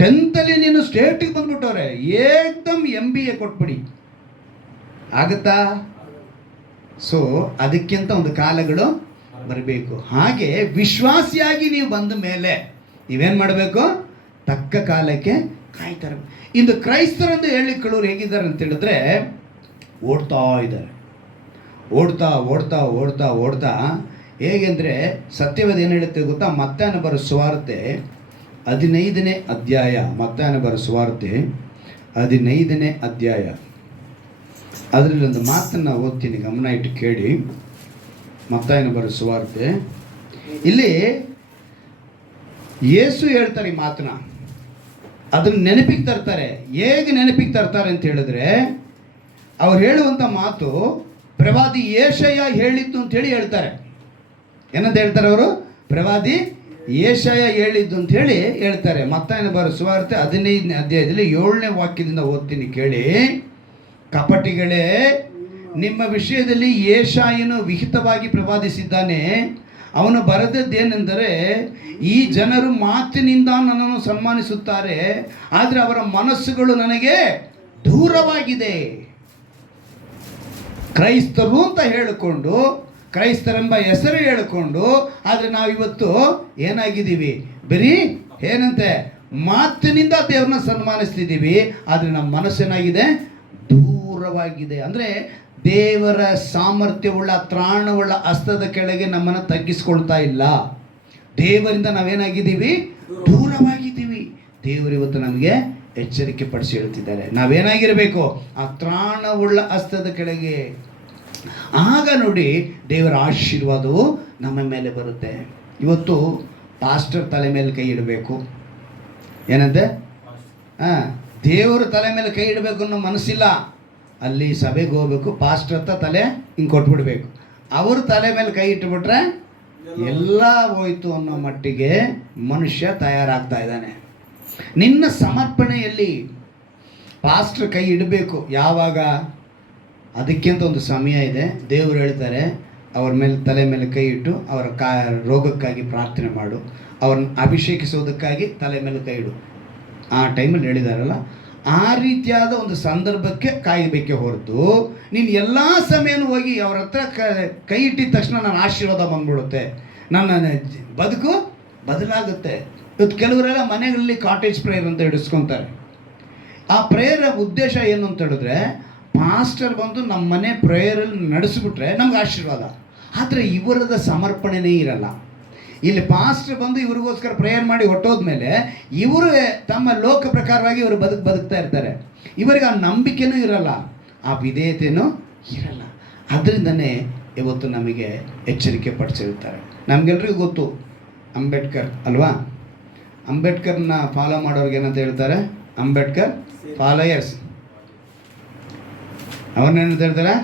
10th ನೀನು ಸ್ಟೇಟಿಗೆ ಬಂದ್ಬಿಟ್ಟವ್ರೆ, ಏಕ್ದಮ್ MBA ಕೊಟ್ಬಿಡಿ, ಆಗುತ್ತಾ? ಸೊ ಅದಕ್ಕಿಂತ ಒಂದು ಕಾಲಗಳು ಬರಬೇಕು. ಹಾಗೆ ವಿಶ್ವಾಸಿಯಾಗಿ ನೀವು ಬಂದ ಮೇಲೆ ನೀವೇನು ಮಾಡಬೇಕು? ತಕ್ಕ ಕಾಲಕ್ಕೆ ಕಾಯ್ತಾರೆ. ಇಂದು ಕ್ರೈಸ್ತರಂದು ಹೇಳಿಕೊಳ್ಳೋರು ಹೇಗಿದ್ದಾರೆ ಅಂತ ಹೇಳಿದ್ರೆ, ಓಡ್ತಾ ಇದ್ದಾರೆ. ಓಡ್ತಾ ಓಡ್ತಾ ಓಡ್ತಾ ಓಡ್ತಾ ಹೇಗೆಂದರೆ, ಸತ್ಯವೇದ ಏನು ಹೇಳುತ್ತೆ ಗೊತ್ತಾ? ಮತ್ತಾಯನ ಬರೋ ಸುವಾರ್ತೆ 15ನೇ ಅಧ್ಯಾಯ, ಮತ್ತಾಯನ ಬರೋ ಸುವಾರ್ತೆ 15ನೇ ಅಧ್ಯಾಯ, ಅದರಲ್ಲಿ ಒಂದು ಮಾತನ್ನು ಓದ್ತೀನಿ, ಗಮನ ಇಟ್ಟು ಕೇಳಿ. ಮತ್ತಾಯನ ಬರೋ ಸುವಾರ್ತೆ, ಇಲ್ಲಿ ಯೇಸು ಹೇಳ್ತಾರೆ ಈ ಮಾತನ್ನ, ಅದನ್ನು ನೆನಪಿಗೆ ತರ್ತಾರೆ. ಹೇಗೆ ನೆನಪಿಗೆ ತರ್ತಾರೆ ಅಂತ ಹೇಳಿದ್ರೆ, ಅವ್ರು ಹೇಳುವಂಥ ಮಾತು ಪ್ರವಾದಿ ಯೆಶಾಯ ಹೇಳಿದ್ದು ಅಂತೇಳಿ ಹೇಳ್ತಾರೆ. ಏನಂತ ಹೇಳ್ತಾರೆ ಅವರು? ಪ್ರವಾದಿ ಯೆಶಾಯ ಹೇಳಿದ್ದು ಅಂತ ಹೇಳಿ ಹೇಳ್ತಾರೆ. ಮತ್ತಾಯನ ಬರೋ ಸುವಾರ್ತೆ 15ನೇ ಅಧ್ಯಾಯದಲ್ಲಿ 7ನೇ ವಾಕ್ಯದಿಂದ ಓದ್ತೀನಿ ಕೇಳಿ. ಕಪಟಿಗಳೇ, ನಿಮ್ಮ ವಿಷಯದಲ್ಲಿ ಯೆಶಾಯನು ವಿಹಿತವಾಗಿ ಪ್ರವಾದಿಸಿದ್ದಾನೆ. ಅವನು ಬರೆದದ್ದೇನೆಂದರೆ, ಈ ಜನರು ಮಾತಿನಿಂದ ನನ್ನನ್ನು ಸನ್ಮಾನಿಸುತ್ತಾರೆ, ಆದರೆ ಅವರ ಮನಸ್ಸುಗಳು ನನಗೆ ದೂರವಾಗಿದೆ. ಕ್ರೈಸ್ತರು ಅಂತ ಹೇಳಿಕೊಂಡು, ಕ್ರೈಸ್ತರೆಂಬ ಹೆಸರು ಹೇಳಿಕೊಂಡು, ಆದರೆ ನಾವಿವತ್ತು ಏನಾಗಿದ್ದೀವಿ? ಬರೀ ಏನಂತೆ ಮಾತಿನಿಂದ ದೇವ್ರನ್ನ ಸನ್ಮಾನಿಸ್ತಿದ್ದೀವಿ, ಆದರೆ ನಮ್ಮ ಮನಸ್ಸೇನಾಗಿದೆ? ದೂರವಾಗಿದೆ. ಅಂದರೆ ದೇವರ ಸಾಮರ್ಥ್ಯವುಳ್ಳ ತ್ರಾಣವುಳ್ಳ ಹಸ್ತದ ಕೆಳಗೆ ನಮ್ಮನ್ನು ತಗ್ಗಿಸ್ಕೊಳ್ತಾ ಇಲ್ಲ. ದೇವರಿಂದ ನಾವೇನಾಗಿದ್ದೀವಿ? ದೂರವಾಗಿದ್ದೀವಿ. ದೇವರು ಇವತ್ತು ನಮಗೆ ಎಚ್ಚರಿಕೆ ಪಡಿಸಿ ಹೇಳ್ತಿದ್ದಾರೆ, ನಾವೇನಾಗಿರಬೇಕು? ಆ ತ್ರಾಣವುಳ್ಳ ಹಸ್ತದ ಕೆಳಗೆ. ಆಗ ನೋಡಿ ದೇವರ ಆಶೀರ್ವಾದವು ನಮ್ಮ ಮೇಲೆ ಬರುತ್ತೆ. ಇವತ್ತು ಪಾಸ್ಟರ್ ತಲೆ ಮೇಲೆ ಕೈ ಇಡಬೇಕು, ಏನಂತೆ? ದೇವರು ತಲೆ ಮೇಲೆ ಕೈ ಇಡಬೇಕು ಅನ್ನೋ ಮನಸ್ಸಿಲ್ಲ. ಅಲ್ಲಿ ಸಭೆಗೆ ಹೋಗ್ಬೇಕು, ಪಾಸ್ಟರ್ ಹತ್ರ ತಲೆ ಹಿಂಗೆ ಕೊಟ್ಬಿಡ್ಬೇಕು. ಅವರು ತಲೆ ಮೇಲೆ ಕೈ ಇಟ್ಟುಬಿಟ್ರೆ ಎಲ್ಲ ಹೋಯ್ತು ಅನ್ನೋ ಮಟ್ಟಿಗೆ ಮನುಷ್ಯ ತಯಾರಾಗ್ತಾ ಇದ್ದಾನೆ. ನಿನ್ನ ಸಮರ್ಪಣೆಯಲ್ಲಿ ಪಾಸ್ಟರ್ ಕೈ ಇಡಬೇಕು. ಯಾವಾಗ? ಅದಕ್ಕೆ ಅಂತ ಒಂದು ಸಮಯ ಇದೆ. ದೇವರು ಹೇಳ್ತಾರೆ, ಅವ್ರ ಮೇಲೆ ತಲೆ ಮೇಲೆ ಕೈ ಇಟ್ಟು ಅವರ ರೋಗಕ್ಕಾಗಿ ಪ್ರಾರ್ಥನೆ ಮಾಡು, ಅವ್ರನ್ನ ಅಭಿಷೇಕಿಸೋದಕ್ಕಾಗಿ ತಲೆ ಮೇಲೆ ಕೈ ಇಡು. ಆ ಟೈಮಲ್ಲಿ ಹೇಳಿದಾರಲ್ಲ, ಆ ರೀತಿಯಾದ ಒಂದು ಸಂದರ್ಭಕ್ಕೆ ಕಾಯಬೇಕೆ ಹೊರತು ನೀನು ಎಲ್ಲ ಸಮಯನೂ ಹೋಗಿ ಅವ್ರ ಹತ್ರ ಕೈ ಇಟ್ಟಿದ ತಕ್ಷಣ ನನ್ನ ಆಶೀರ್ವಾದ ಬಂದ್ಬಿಡುತ್ತೆ, ನನ್ನ ಬದುಕು ಬದಲಾಗುತ್ತೆ. ಇವತ್ತು ಕೆಲವರೆಲ್ಲ ಮನೆಗಳಲ್ಲಿ ಕಾಟೇಜ್ ಪ್ರೇಯರ್ ಅಂತ ಹಿಡಿಸ್ಕೊತಾರೆ. ಆ ಪ್ರೇಯರ್ ಉದ್ದೇಶ ಏನು ಅಂತ ಹೇಳಿದ್ರೆ, ಪಾಸ್ಟರ್ ಬಂದು ನಮ್ಮ ಮನೆ ಪ್ರೇಯರಲ್ಲಿ ನಡೆಸಿಬಿಟ್ರೆ ನಮ್ಗೆ ಆಶೀರ್ವಾದ. ಆದರೆ ಇವರದ ಸಮರ್ಪಣೆನೇ ಇರಲ್ಲ. ಇಲ್ಲಿ ಪಾಸ್ಟರ್ ಬಂದು ಇವ್ರಿಗೋಸ್ಕರ ಪ್ರೇಯರ್ ಮಾಡಿ ಹೊಟ್ಟೋದ್ಮೇಲೆ ಇವರು ತಮ್ಮ ಲೋಕ ಪ್ರಕಾರವಾಗಿ ಇವರು ಬದುಕ್ತಾ ಇರ್ತಾರೆ. ಇವರಿಗೆ ಆ ನಂಬಿಕೆನೂ ಇರಲ್ಲ, ಆ ವಿಧೇಯತೆಯೂ ಇರಲ್ಲ. ಅದರಿಂದನೇ ಇವತ್ತು ನಮಗೆ ಎಚ್ಚರಿಕೆ ಪಡಿಸಿರ್ತಾರೆ. ನಮಗೆಲ್ರಿಗೂ ಗೊತ್ತು ಅಂಬೇಡ್ಕರ್ ಅಲ್ವಾ? ಅಂಬೇಡ್ಕರ್ನ ಫಾಲೋ ಮಾಡೋರಿಗೆ ಏನಂತ ಹೇಳ್ತಾರೆ? ಅಂಬೇಡ್ಕರ್ ಫಾಲೋಯರ್ಸ್. ಅವ್ರನ್ನೇನಂತ ಹೇಳ್ತಾರೆ?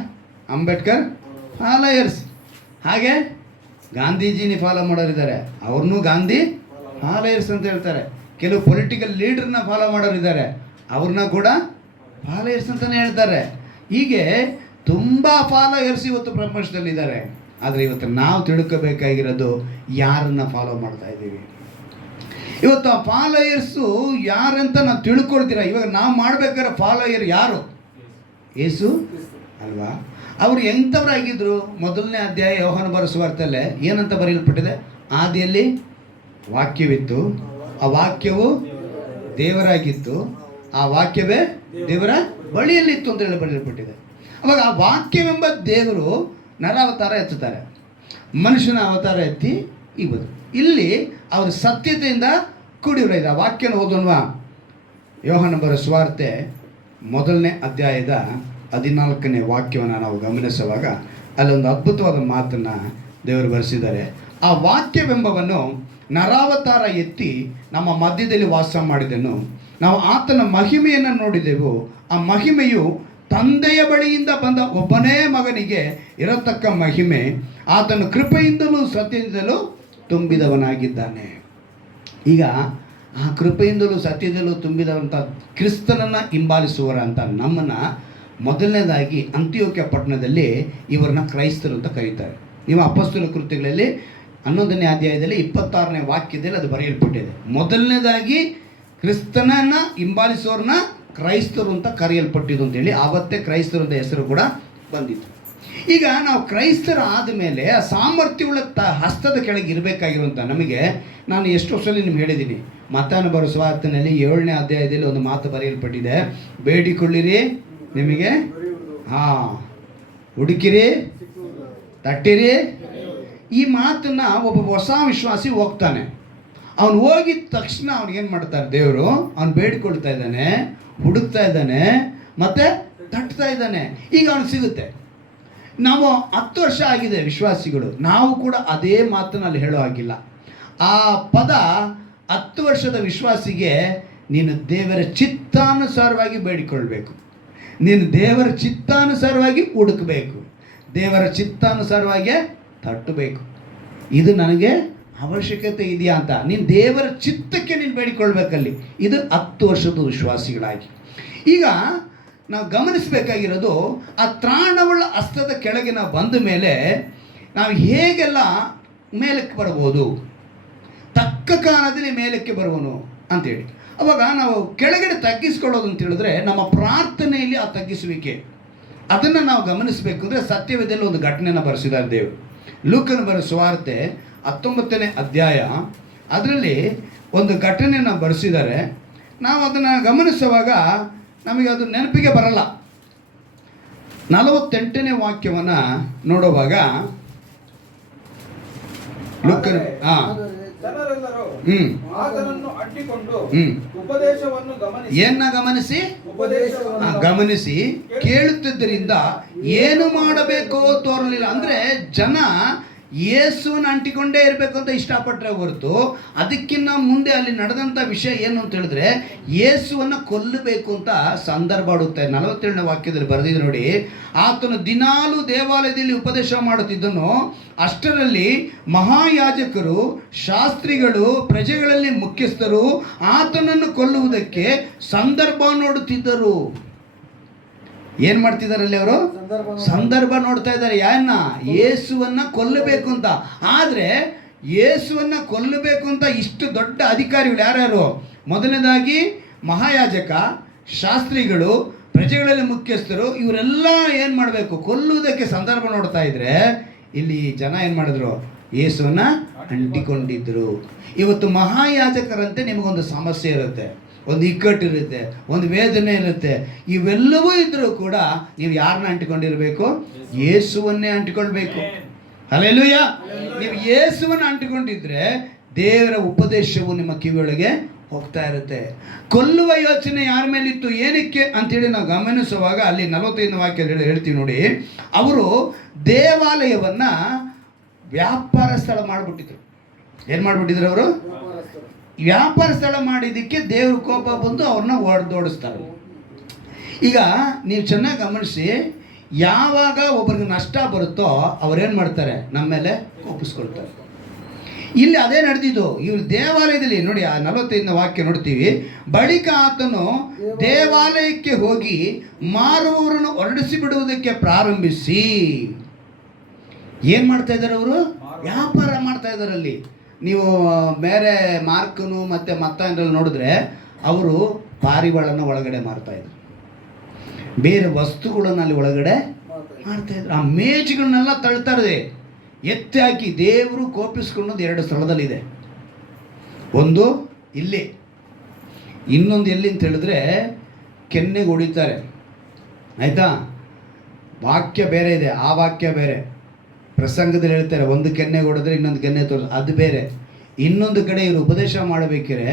ಅಂಬೇಡ್ಕರ್ ಫಾಲೋಯರ್ಸ್. ಹಾಗೆ ಗಾಂಧೀಜಿನಿ ಫಾಲೋ ಮಾಡೋರಿದ್ದಾರೆ, ಅವ್ರನ್ನೂ ಗಾಂಧಿ ಫಾಲೋಯರ್ಸ್ ಅಂತ ಹೇಳ್ತಾರೆ. ಕೆಲವು ಪೊಲಿಟಿಕಲ್ ಲೀಡ್ರನ್ನ ಫಾಲೋ ಮಾಡೋರಿದ್ದಾರೆ, ಅವ್ರನ್ನ ಕೂಡ ಫಾಲೋಯರ್ಸ್ ಅಂತಲೇ ಹೇಳ್ತಾರೆ. ಹೀಗೆ ತುಂಬ ಫಾಲೋಯರ್ಸ್ ಇವತ್ತು ಪ್ರಪಂಚದಲ್ಲಿದ್ದಾರೆ. ಆದರೆ ಇವತ್ತು ನಾವು ತಿಳ್ಕೋಬೇಕಾಗಿರೋದು ಯಾರನ್ನು ಫಾಲೋ ಮಾಡ್ತಾ ಇದ್ದೀವಿ. ಇವತ್ತು ಆ ಫಾಲೋಯರ್ಸು ಯಾರಂತ ನಾವು ತಿಳ್ಕೊಳ್ತೀರಾ? ಇವಾಗ ನಾವು ಮಾಡಬೇಕಾದ್ರೆ ಫಾಲೋಯರ್ ಯಾರು? ಯೇಸು ಅಲ್ವಾ? ಅವರು ಎಂಥವರಾಗಿದ್ದರು? ಮೊದಲನೇ ಅಧ್ಯಾಯ ಯೋಹಾನ ಬರೆದ ಸುವಾರ್ತೆಯಲ್ಲೇ ಏನಂತ ಬರೆಯಲ್ಪಟ್ಟಿದೆ? ಆದಿಯಲ್ಲಿ ವಾಕ್ಯವಿತ್ತು, ಆ ವಾಕ್ಯವು ದೇವರಾಗಿತ್ತು, ಆ ವಾಕ್ಯವೇ ದೇವರ ಬಳಿಯಲ್ಲಿತ್ತು ಅಂತ ಹೇಳಿ ಬರೆಯಲ್ಪಟ್ಟಿದೆ. ಅವಾಗ ಆ ವಾಕ್ಯವೆಂಬ ದೇವರು ನರಾವತಾರ ಎತ್ತುತ್ತಾರೆ, ಮನುಷ್ಯನ ಅವತಾರ ಎತ್ತಿ ಈ ಬದು ಇಲ್ಲಿ ಅವರು ಸತ್ಯತೆಯಿಂದ ಕೂಡಿವ್ರ. ಆ ವಾಕ್ಯನ ಓದೋಣವಾ? ಯೋಹಾನ ಬರೆದ ಸುವಾರ್ತೆ ಮೊದಲನೇ ಅಧ್ಯಾಯದ 14ನೇ ವಾಕ್ಯವನ್ನು ನಾವು ಗಮನಿಸುವಾಗ ಅಲ್ಲೊಂದು ಅದ್ಭುತವಾದ ಮಾತನ್ನು ದೇವರು ಬರೆಸಿದ್ದಾರೆ. ಆ ವಾಕ್ಯವೆಂಬವನ್ನು ನರಾವತಾರ ಎತ್ತಿ ನಮ್ಮ ಮಧ್ಯದಲ್ಲಿ ವಾಸ ಮಾಡಿದನು. ನಾವು ಆತನ ಮಹಿಮೆಯನ್ನು ನೋಡಿದೆವು. ಆ ಮಹಿಮೆಯು ತಂದೆಯ ಬಳಿಯಿಂದ ಬಂದ ಒಬ್ಬನೇ ಮಗನಿಗೆ ಇರತಕ್ಕ ಮಹಿಮೆ. ಆತನು ಕೃಪೆಯಿಂದಲೂ ಸತ್ಯದಿಂದಲೂ ತುಂಬಿದವನಾಗಿದ್ದಾನೆ. ಈಗ ಆ ಕೃಪೆಯಿಂದಲೂ ಸತ್ಯದಲ್ಲೂ ತುಂಬಿದವಂಥ ಕ್ರಿಸ್ತನನ್ನು ಹಿಂಬಾಲಿಸುವರ ಅಂತ ನಮ್ಮನ್ನು ಮೊದಲನೇದಾಗಿ ಅಂತಿಯೋಕ್ಯ ಪಟ್ಟಣದಲ್ಲಿ ಇವರನ್ನ ಕ್ರೈಸ್ತರು ಅಂತ ಕರೀತಾರೆ. ನೀವು ಅಪೊಸ್ತಲ ಕೃತ್ಯಗಳಲ್ಲಿ 11ನೇ ಅಧ್ಯಾಯದಲ್ಲಿ 26ನೇ ವಾಕ್ಯದಲ್ಲಿ ಅದು ಬರೆಯಲ್ಪಟ್ಟಿದೆ. ಮೊದಲನೇದಾಗಿ ಕ್ರಿಸ್ತನನ್ನು ಹಿಂಬಾಲಿಸೋರನ್ನ ಕ್ರೈಸ್ತರು ಅಂತ ಕರೆಯಲ್ಪಟ್ಟಿದ್ದು ಅಂತೇಳಿ ಆವತ್ತೇ ಕ್ರೈಸ್ತರು ಅಂತ ಹೆಸರು ಕೂಡ ಬಂದಿತ್ತು. ಈಗ ನಾವು ಕ್ರೈಸ್ತರ ಆದಮೇಲೆ ಆ ಸಾಮರ್ಥ್ಯವುಳ್ಳ ಹಸ್ತದ ಕೆಳಗೆ ಇರಬೇಕಾಗಿರುವಂಥ ನಮಗೆ, ನಾನು ಎಷ್ಟೋ ಸಲ ನಿಮ್ಗೆ ಹೇಳಿದ್ದೀನಿ, ಮತ್ತಾಯನ ಬರೆದ ಸುವಾರ್ತೆಯಲ್ಲಿ 7ನೇ ಅಧ್ಯಾಯದಲ್ಲಿ ಒಂದು ಮಾತು ಬರೆಯಲ್ಪಟ್ಟಿದೆ, ಬೇಡಿಕೊಳ್ಳಿರಿ ನಿಮಗೆ ಹುಡುಕಿರಿ ತಟ್ಟಿರಿ. ಈ ಮಾತನ್ನು ಒಬ್ಬ ಹೊಸ ವಿಶ್ವಾಸಿ ಹೋಗ್ತಾನೆ. ಅವನು ಹೋಗಿದ ತಕ್ಷಣ ಅವ್ನಿಗೇನು ಮಾಡ್ತಾರೆ ದೇವರು? ಅವನು ಬೇಡಿಕೊಳ್ತಾ ಇದ್ದಾನೆ, ಹುಡುಕ್ತಾ ಇದ್ದಾನೆ, ಮತ್ತು ತಟ್ತಾ ಇದ್ದಾನೆ. ಈಗ ಅವನು ಸಿಗುತ್ತೆ. ನಾವು 10 ವರ್ಷ ಆಗಿದೆ ವಿಶ್ವಾಸಿಗಳು, ನಾವು ಕೂಡ ಅದೇ ಮಾತನ್ನು ಅಲ್ಲಿ ಹೇಳೋ ಹಾಗಿಲ್ಲ. ಆ ಪದ 10 ವರ್ಷದ ವಿಶ್ವಾಸಿಗೆ ನೀನು ದೇವರ ಚಿತ್ತಾನುಸಾರವಾಗಿ ಬೇಡಿಕೊಳ್ಬೇಕು, ನೀನು ದೇವರ ಚಿತ್ತಾನುಸಾರವಾಗಿ ಹುಡುಕಬೇಕು, ದೇವರ ಚಿತ್ತಾನುಸಾರವಾಗಿ ತಟ್ಟಬೇಕು. ಇದು ನನಗೆ ಅವಶ್ಯಕತೆ ಇದೆಯಾ ಅಂತ ನೀನು ದೇವರ ಚಿತ್ತಕ್ಕೆ ನೀನು ಬೇಡಿಕೊಳ್ಬೇಕಲ್ಲಿ. ಇದು 10 ವರ್ಷದ ವಿಶ್ವಾಸಿಗಳಾಗಿ. ಈಗ ನಾವು ಗಮನಿಸಬೇಕಾಗಿರೋದು, ಆ ತ್ರಾಣವುಳ್ಳ ಹಸ್ತದ ಕೆಳಗೆ ನಾವು ಬಂದ ಮೇಲೆ ನಾವು ಹೇಗೆಲ್ಲ ಮೇಲಕ್ಕೆ ಬರ್ಬೋದು, ತಕ್ಕ ಕಾಲದಲ್ಲಿ ಮೇಲಕ್ಕೆ ಬರುವನು ಅಂತೇಳಿ. ಅವಾಗ ನಾವು ಕೆಳಗಡೆ ತಗ್ಗಿಸ್ಕೊಳ್ಳೋದು ಅಂತ ಹೇಳಿದ್ರೆ ನಮ್ಮ ಪ್ರಾರ್ಥನೆಯಲ್ಲಿ ಆ ತಗ್ಗಿಸುವಿಕೆ ಅದನ್ನು ನಾವು ಗಮನಿಸಬೇಕು. ಅಂದರೆ ಸತ್ಯವೇದದಲ್ಲಿ ಒಂದು ಘಟನೆಯನ್ನು ಬರೆಸಿದ್ದಾರೆ ದೇವರು. ಲೂಕನ ಬರೆದ ಸುವಾರ್ತೆ 19ನೇ ಅಧ್ಯಾಯ, ಅದರಲ್ಲಿ ಒಂದು ಘಟನೆಯನ್ನು ಬರೆಸಿದ್ದಾರೆ. ನಾವು ಅದನ್ನು ಗಮನಿಸುವಾಗ ನಮಗೆ ಅದು ನೆನಪಿಗೆ ಬರಲ್ಲ. 48ನೇ ವಾಕ್ಯವನ್ನು ನೋಡುವಾಗ ಲೂಕನ ಜನರೆಲ್ಲರೂ ಆತನನ್ನು ಅಟ್ಟಿಕೊಂಡು ಗಮನಿಸಿ ಕೇಳುತ್ತಿದ್ದರಿಂದ ಏನು ಮಾಡಬೇಕೋ ತೋರಲಿಲ್ಲ. ಅಂದರೆ ಜನ ಯೇಸುವನ್ನು ಅಂಟಿಕೊಂಡೇ ಇರಬೇಕು ಅಂತ ಇಷ್ಟಪಟ್ಟರೆ ಹೊರತು ಅದಕ್ಕಿಂತ ಮುಂದೆ ಅಲ್ಲಿ ನಡೆದಂಥ ವಿಷಯ ಏನು ಅಂತ ಹೇಳಿದ್ರೆ ಯೇಸುವನ್ನು ಕೊಲ್ಲಬೇಕು ಅಂತ ಸಂದರ್ಭ ಹುಡುಕ್ತಾರೆ. 47ನೇ ವಾಕ್ಯದಲ್ಲಿ ಬರೆದಿದೆ ನೋಡಿ, ಆತನು ದಿನಾಲು ದೇವಾಲಯದಲ್ಲಿ ಉಪದೇಶ ಮಾಡುತ್ತಿದ್ದನು. ಅಷ್ಟರಲ್ಲಿ ಮಹಾಯಾಜಕರು, ಶಾಸ್ತ್ರಿಗಳು, ಪ್ರಜೆಗಳಲ್ಲಿ ಮುಖ್ಯಸ್ಥರು ಆತನನ್ನು ಕೊಲ್ಲುವುದಕ್ಕೆ ಸಂದರ್ಭ ನೋಡುತ್ತಿದ್ದರು. ಏನ್ ಮಾಡ್ತಿದಾರಲ್ಲಿ ಅವರು? ಸಂದರ್ಭ ನೋಡ್ತಾ ಇದ್ದಾರೆ. ಯಾರನ್ನ? ಯೇಸುವನ್ನ ಕೊಲ್ಲಬೇಕು ಅಂತ. ಆದ್ರೆ ಯೇಸುವನ್ನ ಕೊಲ್ಲಬೇಕು ಅಂತ ಇಷ್ಟು ದೊಡ್ಡ ಅಧಿಕಾರಿಗಳು ಯಾರ್ಯಾರು? ಮೊದಲನೇದಾಗಿ ಮಹಾಯಾಜಕ, ಶಾಸ್ತ್ರಿಗಳು, ಪ್ರಜೆಗಳಲ್ಲಿ ಮುಖ್ಯಸ್ಥರು, ಇವರೆಲ್ಲ ಏನು ಮಾಡಬೇಕು? ಕೊಲ್ಲುವುದಕ್ಕೆ ಸಂದರ್ಭ ನೋಡ್ತಾ ಇದ್ರೆ ಇಲ್ಲಿ ಜನ ಏನು ಮಾಡಿದ್ರು? ಯೇಸುವನ್ನ ಅಂಟಿಕೊಂಡಿದ್ರು. ಇವತ್ತು ಮಹಾಯಾಜಕರಂತೆ ನಿಮಗೊಂದು ಸಮಸ್ಯೆ ಇರುತ್ತೆ, ಒಂದು ಇಕ್ಕಟ್ಟಿರುತ್ತೆ, ಒಂದು ವೇದನೆ ಇರುತ್ತೆ. ಇವೆಲ್ಲವೂ ಇದ್ದರೂ ಕೂಡ ನೀವು ಯಾರನ್ನ ಅಂಟಿಕೊಂಡಿರಬೇಕು? ಯೇಸುವನ್ನೇ ಅಂಟಿಕೊಳ್ಬೇಕು. ಹಲ್ಲೆಲೂಯಾ. ನೀವು ಯೇಸುವನ್ನು ಅಂಟಿಕೊಂಡಿದ್ರೆ ದೇವರ ಉಪದೇಶವು ನಿಮ್ಮ ಕಿವಿಯೊಳಗೆ ಹೋಗ್ತಾ ಇರುತ್ತೆ. ಕೊಲ್ಲುವ ಯೋಚನೆ ಯಾರ ಮೇಲಿತ್ತು, ಏನಕ್ಕೆ ಅಂತೇಳಿ ನಾವು ಗಮನಿಸುವಾಗ ಅಲ್ಲಿ 45ನೇ ವಾಕ್ಯದಲ್ಲಿ ಹೇಳ್ತೀವಿ ನೋಡಿ, ಅವರು ದೇವಾಲಯವನ್ನ ವ್ಯಾಪಾರ ಸ್ಥಳ ಮಾಡಿಬಿಟ್ಟಿದ್ರು. ಏನು ಮಾಡಿಬಿಟ್ಟಿದ್ರು ಅವರು? ವ್ಯಾಪಾರ ಸ್ಥಳ ಮಾಡಿದ್ದಕ್ಕೆ ದೇವ್ರ ಕೋಪ ಬಂದು ಅವ್ರನ್ನ ಓಡಿಸ್ತಾರೆ. ಈಗ ನೀವು ಚೆನ್ನಾಗಿ ಗಮನಿಸಿ, ಯಾವಾಗ ಒಬ್ಬರಿಗೆ ನಷ್ಟ ಬರುತ್ತೋ ಅವ್ರೇನು ಮಾಡ್ತಾರೆ? ನಮ್ಮ ಮೇಲೆ ಕೋಪಿಸ್ಕೊಳ್ತಾರೆ. ಇಲ್ಲಿ ಅದೇ ನಡೆದಿದ್ದು. ಇವರು ದೇವಾಲಯದಲ್ಲಿ ನೋಡಿ, ಆ 45ನೇ ವಾಕ್ಯ ನೋಡ್ತೀವಿ. ಬಳಿಕ ಆತನು ದೇವಾಲಯಕ್ಕೆ ಹೋಗಿ ಮಾರುವವರನ್ನು ಹೊರಡಿಸಿ ಬಿಡುವುದಕ್ಕೆ ಪ್ರಾರಂಭಿಸಿ. ಏನು ಮಾಡ್ತಾ ಇದ್ದಾರೆ ಅವರು? ವ್ಯಾಪಾರ ಮಾಡ್ತಾ ಇದ್ದಾರೆ. ಅಲ್ಲಿ ನೀವು ಬೇರೆ ಮಾರ್ಕನು ಮತ್ತು ಮತ್ತೊಂದರಲ್ಲಿ ನೋಡಿದ್ರೆ ಅವರು ಪಾರಿವಾಳನ ಒಳಗಡೆ ಮಾರ್ತಾಯಿದ್ರು, ಬೇರೆ ವಸ್ತುಗಳನ್ನು ಅಲ್ಲಿ ಒಳಗಡೆ ಮಾಡ್ತಾಯಿದ್ರು. ಆ ಮೇಜುಗಳನ್ನೆಲ್ಲ ತಳ್ತಾರೆ, ಎತ್ತಿ ಹಾಕಿ. ದೇವರು ಕೋಪಿಸ್ಕೊಂಡದ್ದು 2 ಸ್ಥಳದಲ್ಲಿದೆ. ಒಂದು ಇಲ್ಲಿ, ಇನ್ನೊಂದು ಎಲ್ಲಿ ಅಂತ ಹೇಳಿದ್ರೆ ಕೆನ್ನೆಗೆ ಹೊಡಿತಾರೆ. ಆಯಿತಾ? ವಾಕ್ಯ ಬೇರೆ ಇದೆ, ಆ ವಾಕ್ಯ ಬೇರೆ. ಪ್ರಸಂಗದಲ್ಲಿ ಹೇಳ್ತಾರೆ, ಒಂದು ಕೆನ್ನೆ ಹೊಡೆದ್ರೆ ಇನ್ನೊಂದು ಕೆನ್ನೆ ತೋರಿಸ್, ಅದು ಬೇರೆ. ಇನ್ನೊಂದು ಕಡೆ ಇವರು ಉಪದೇಶ ಮಾಡಬೇಕಿದ್ರೆ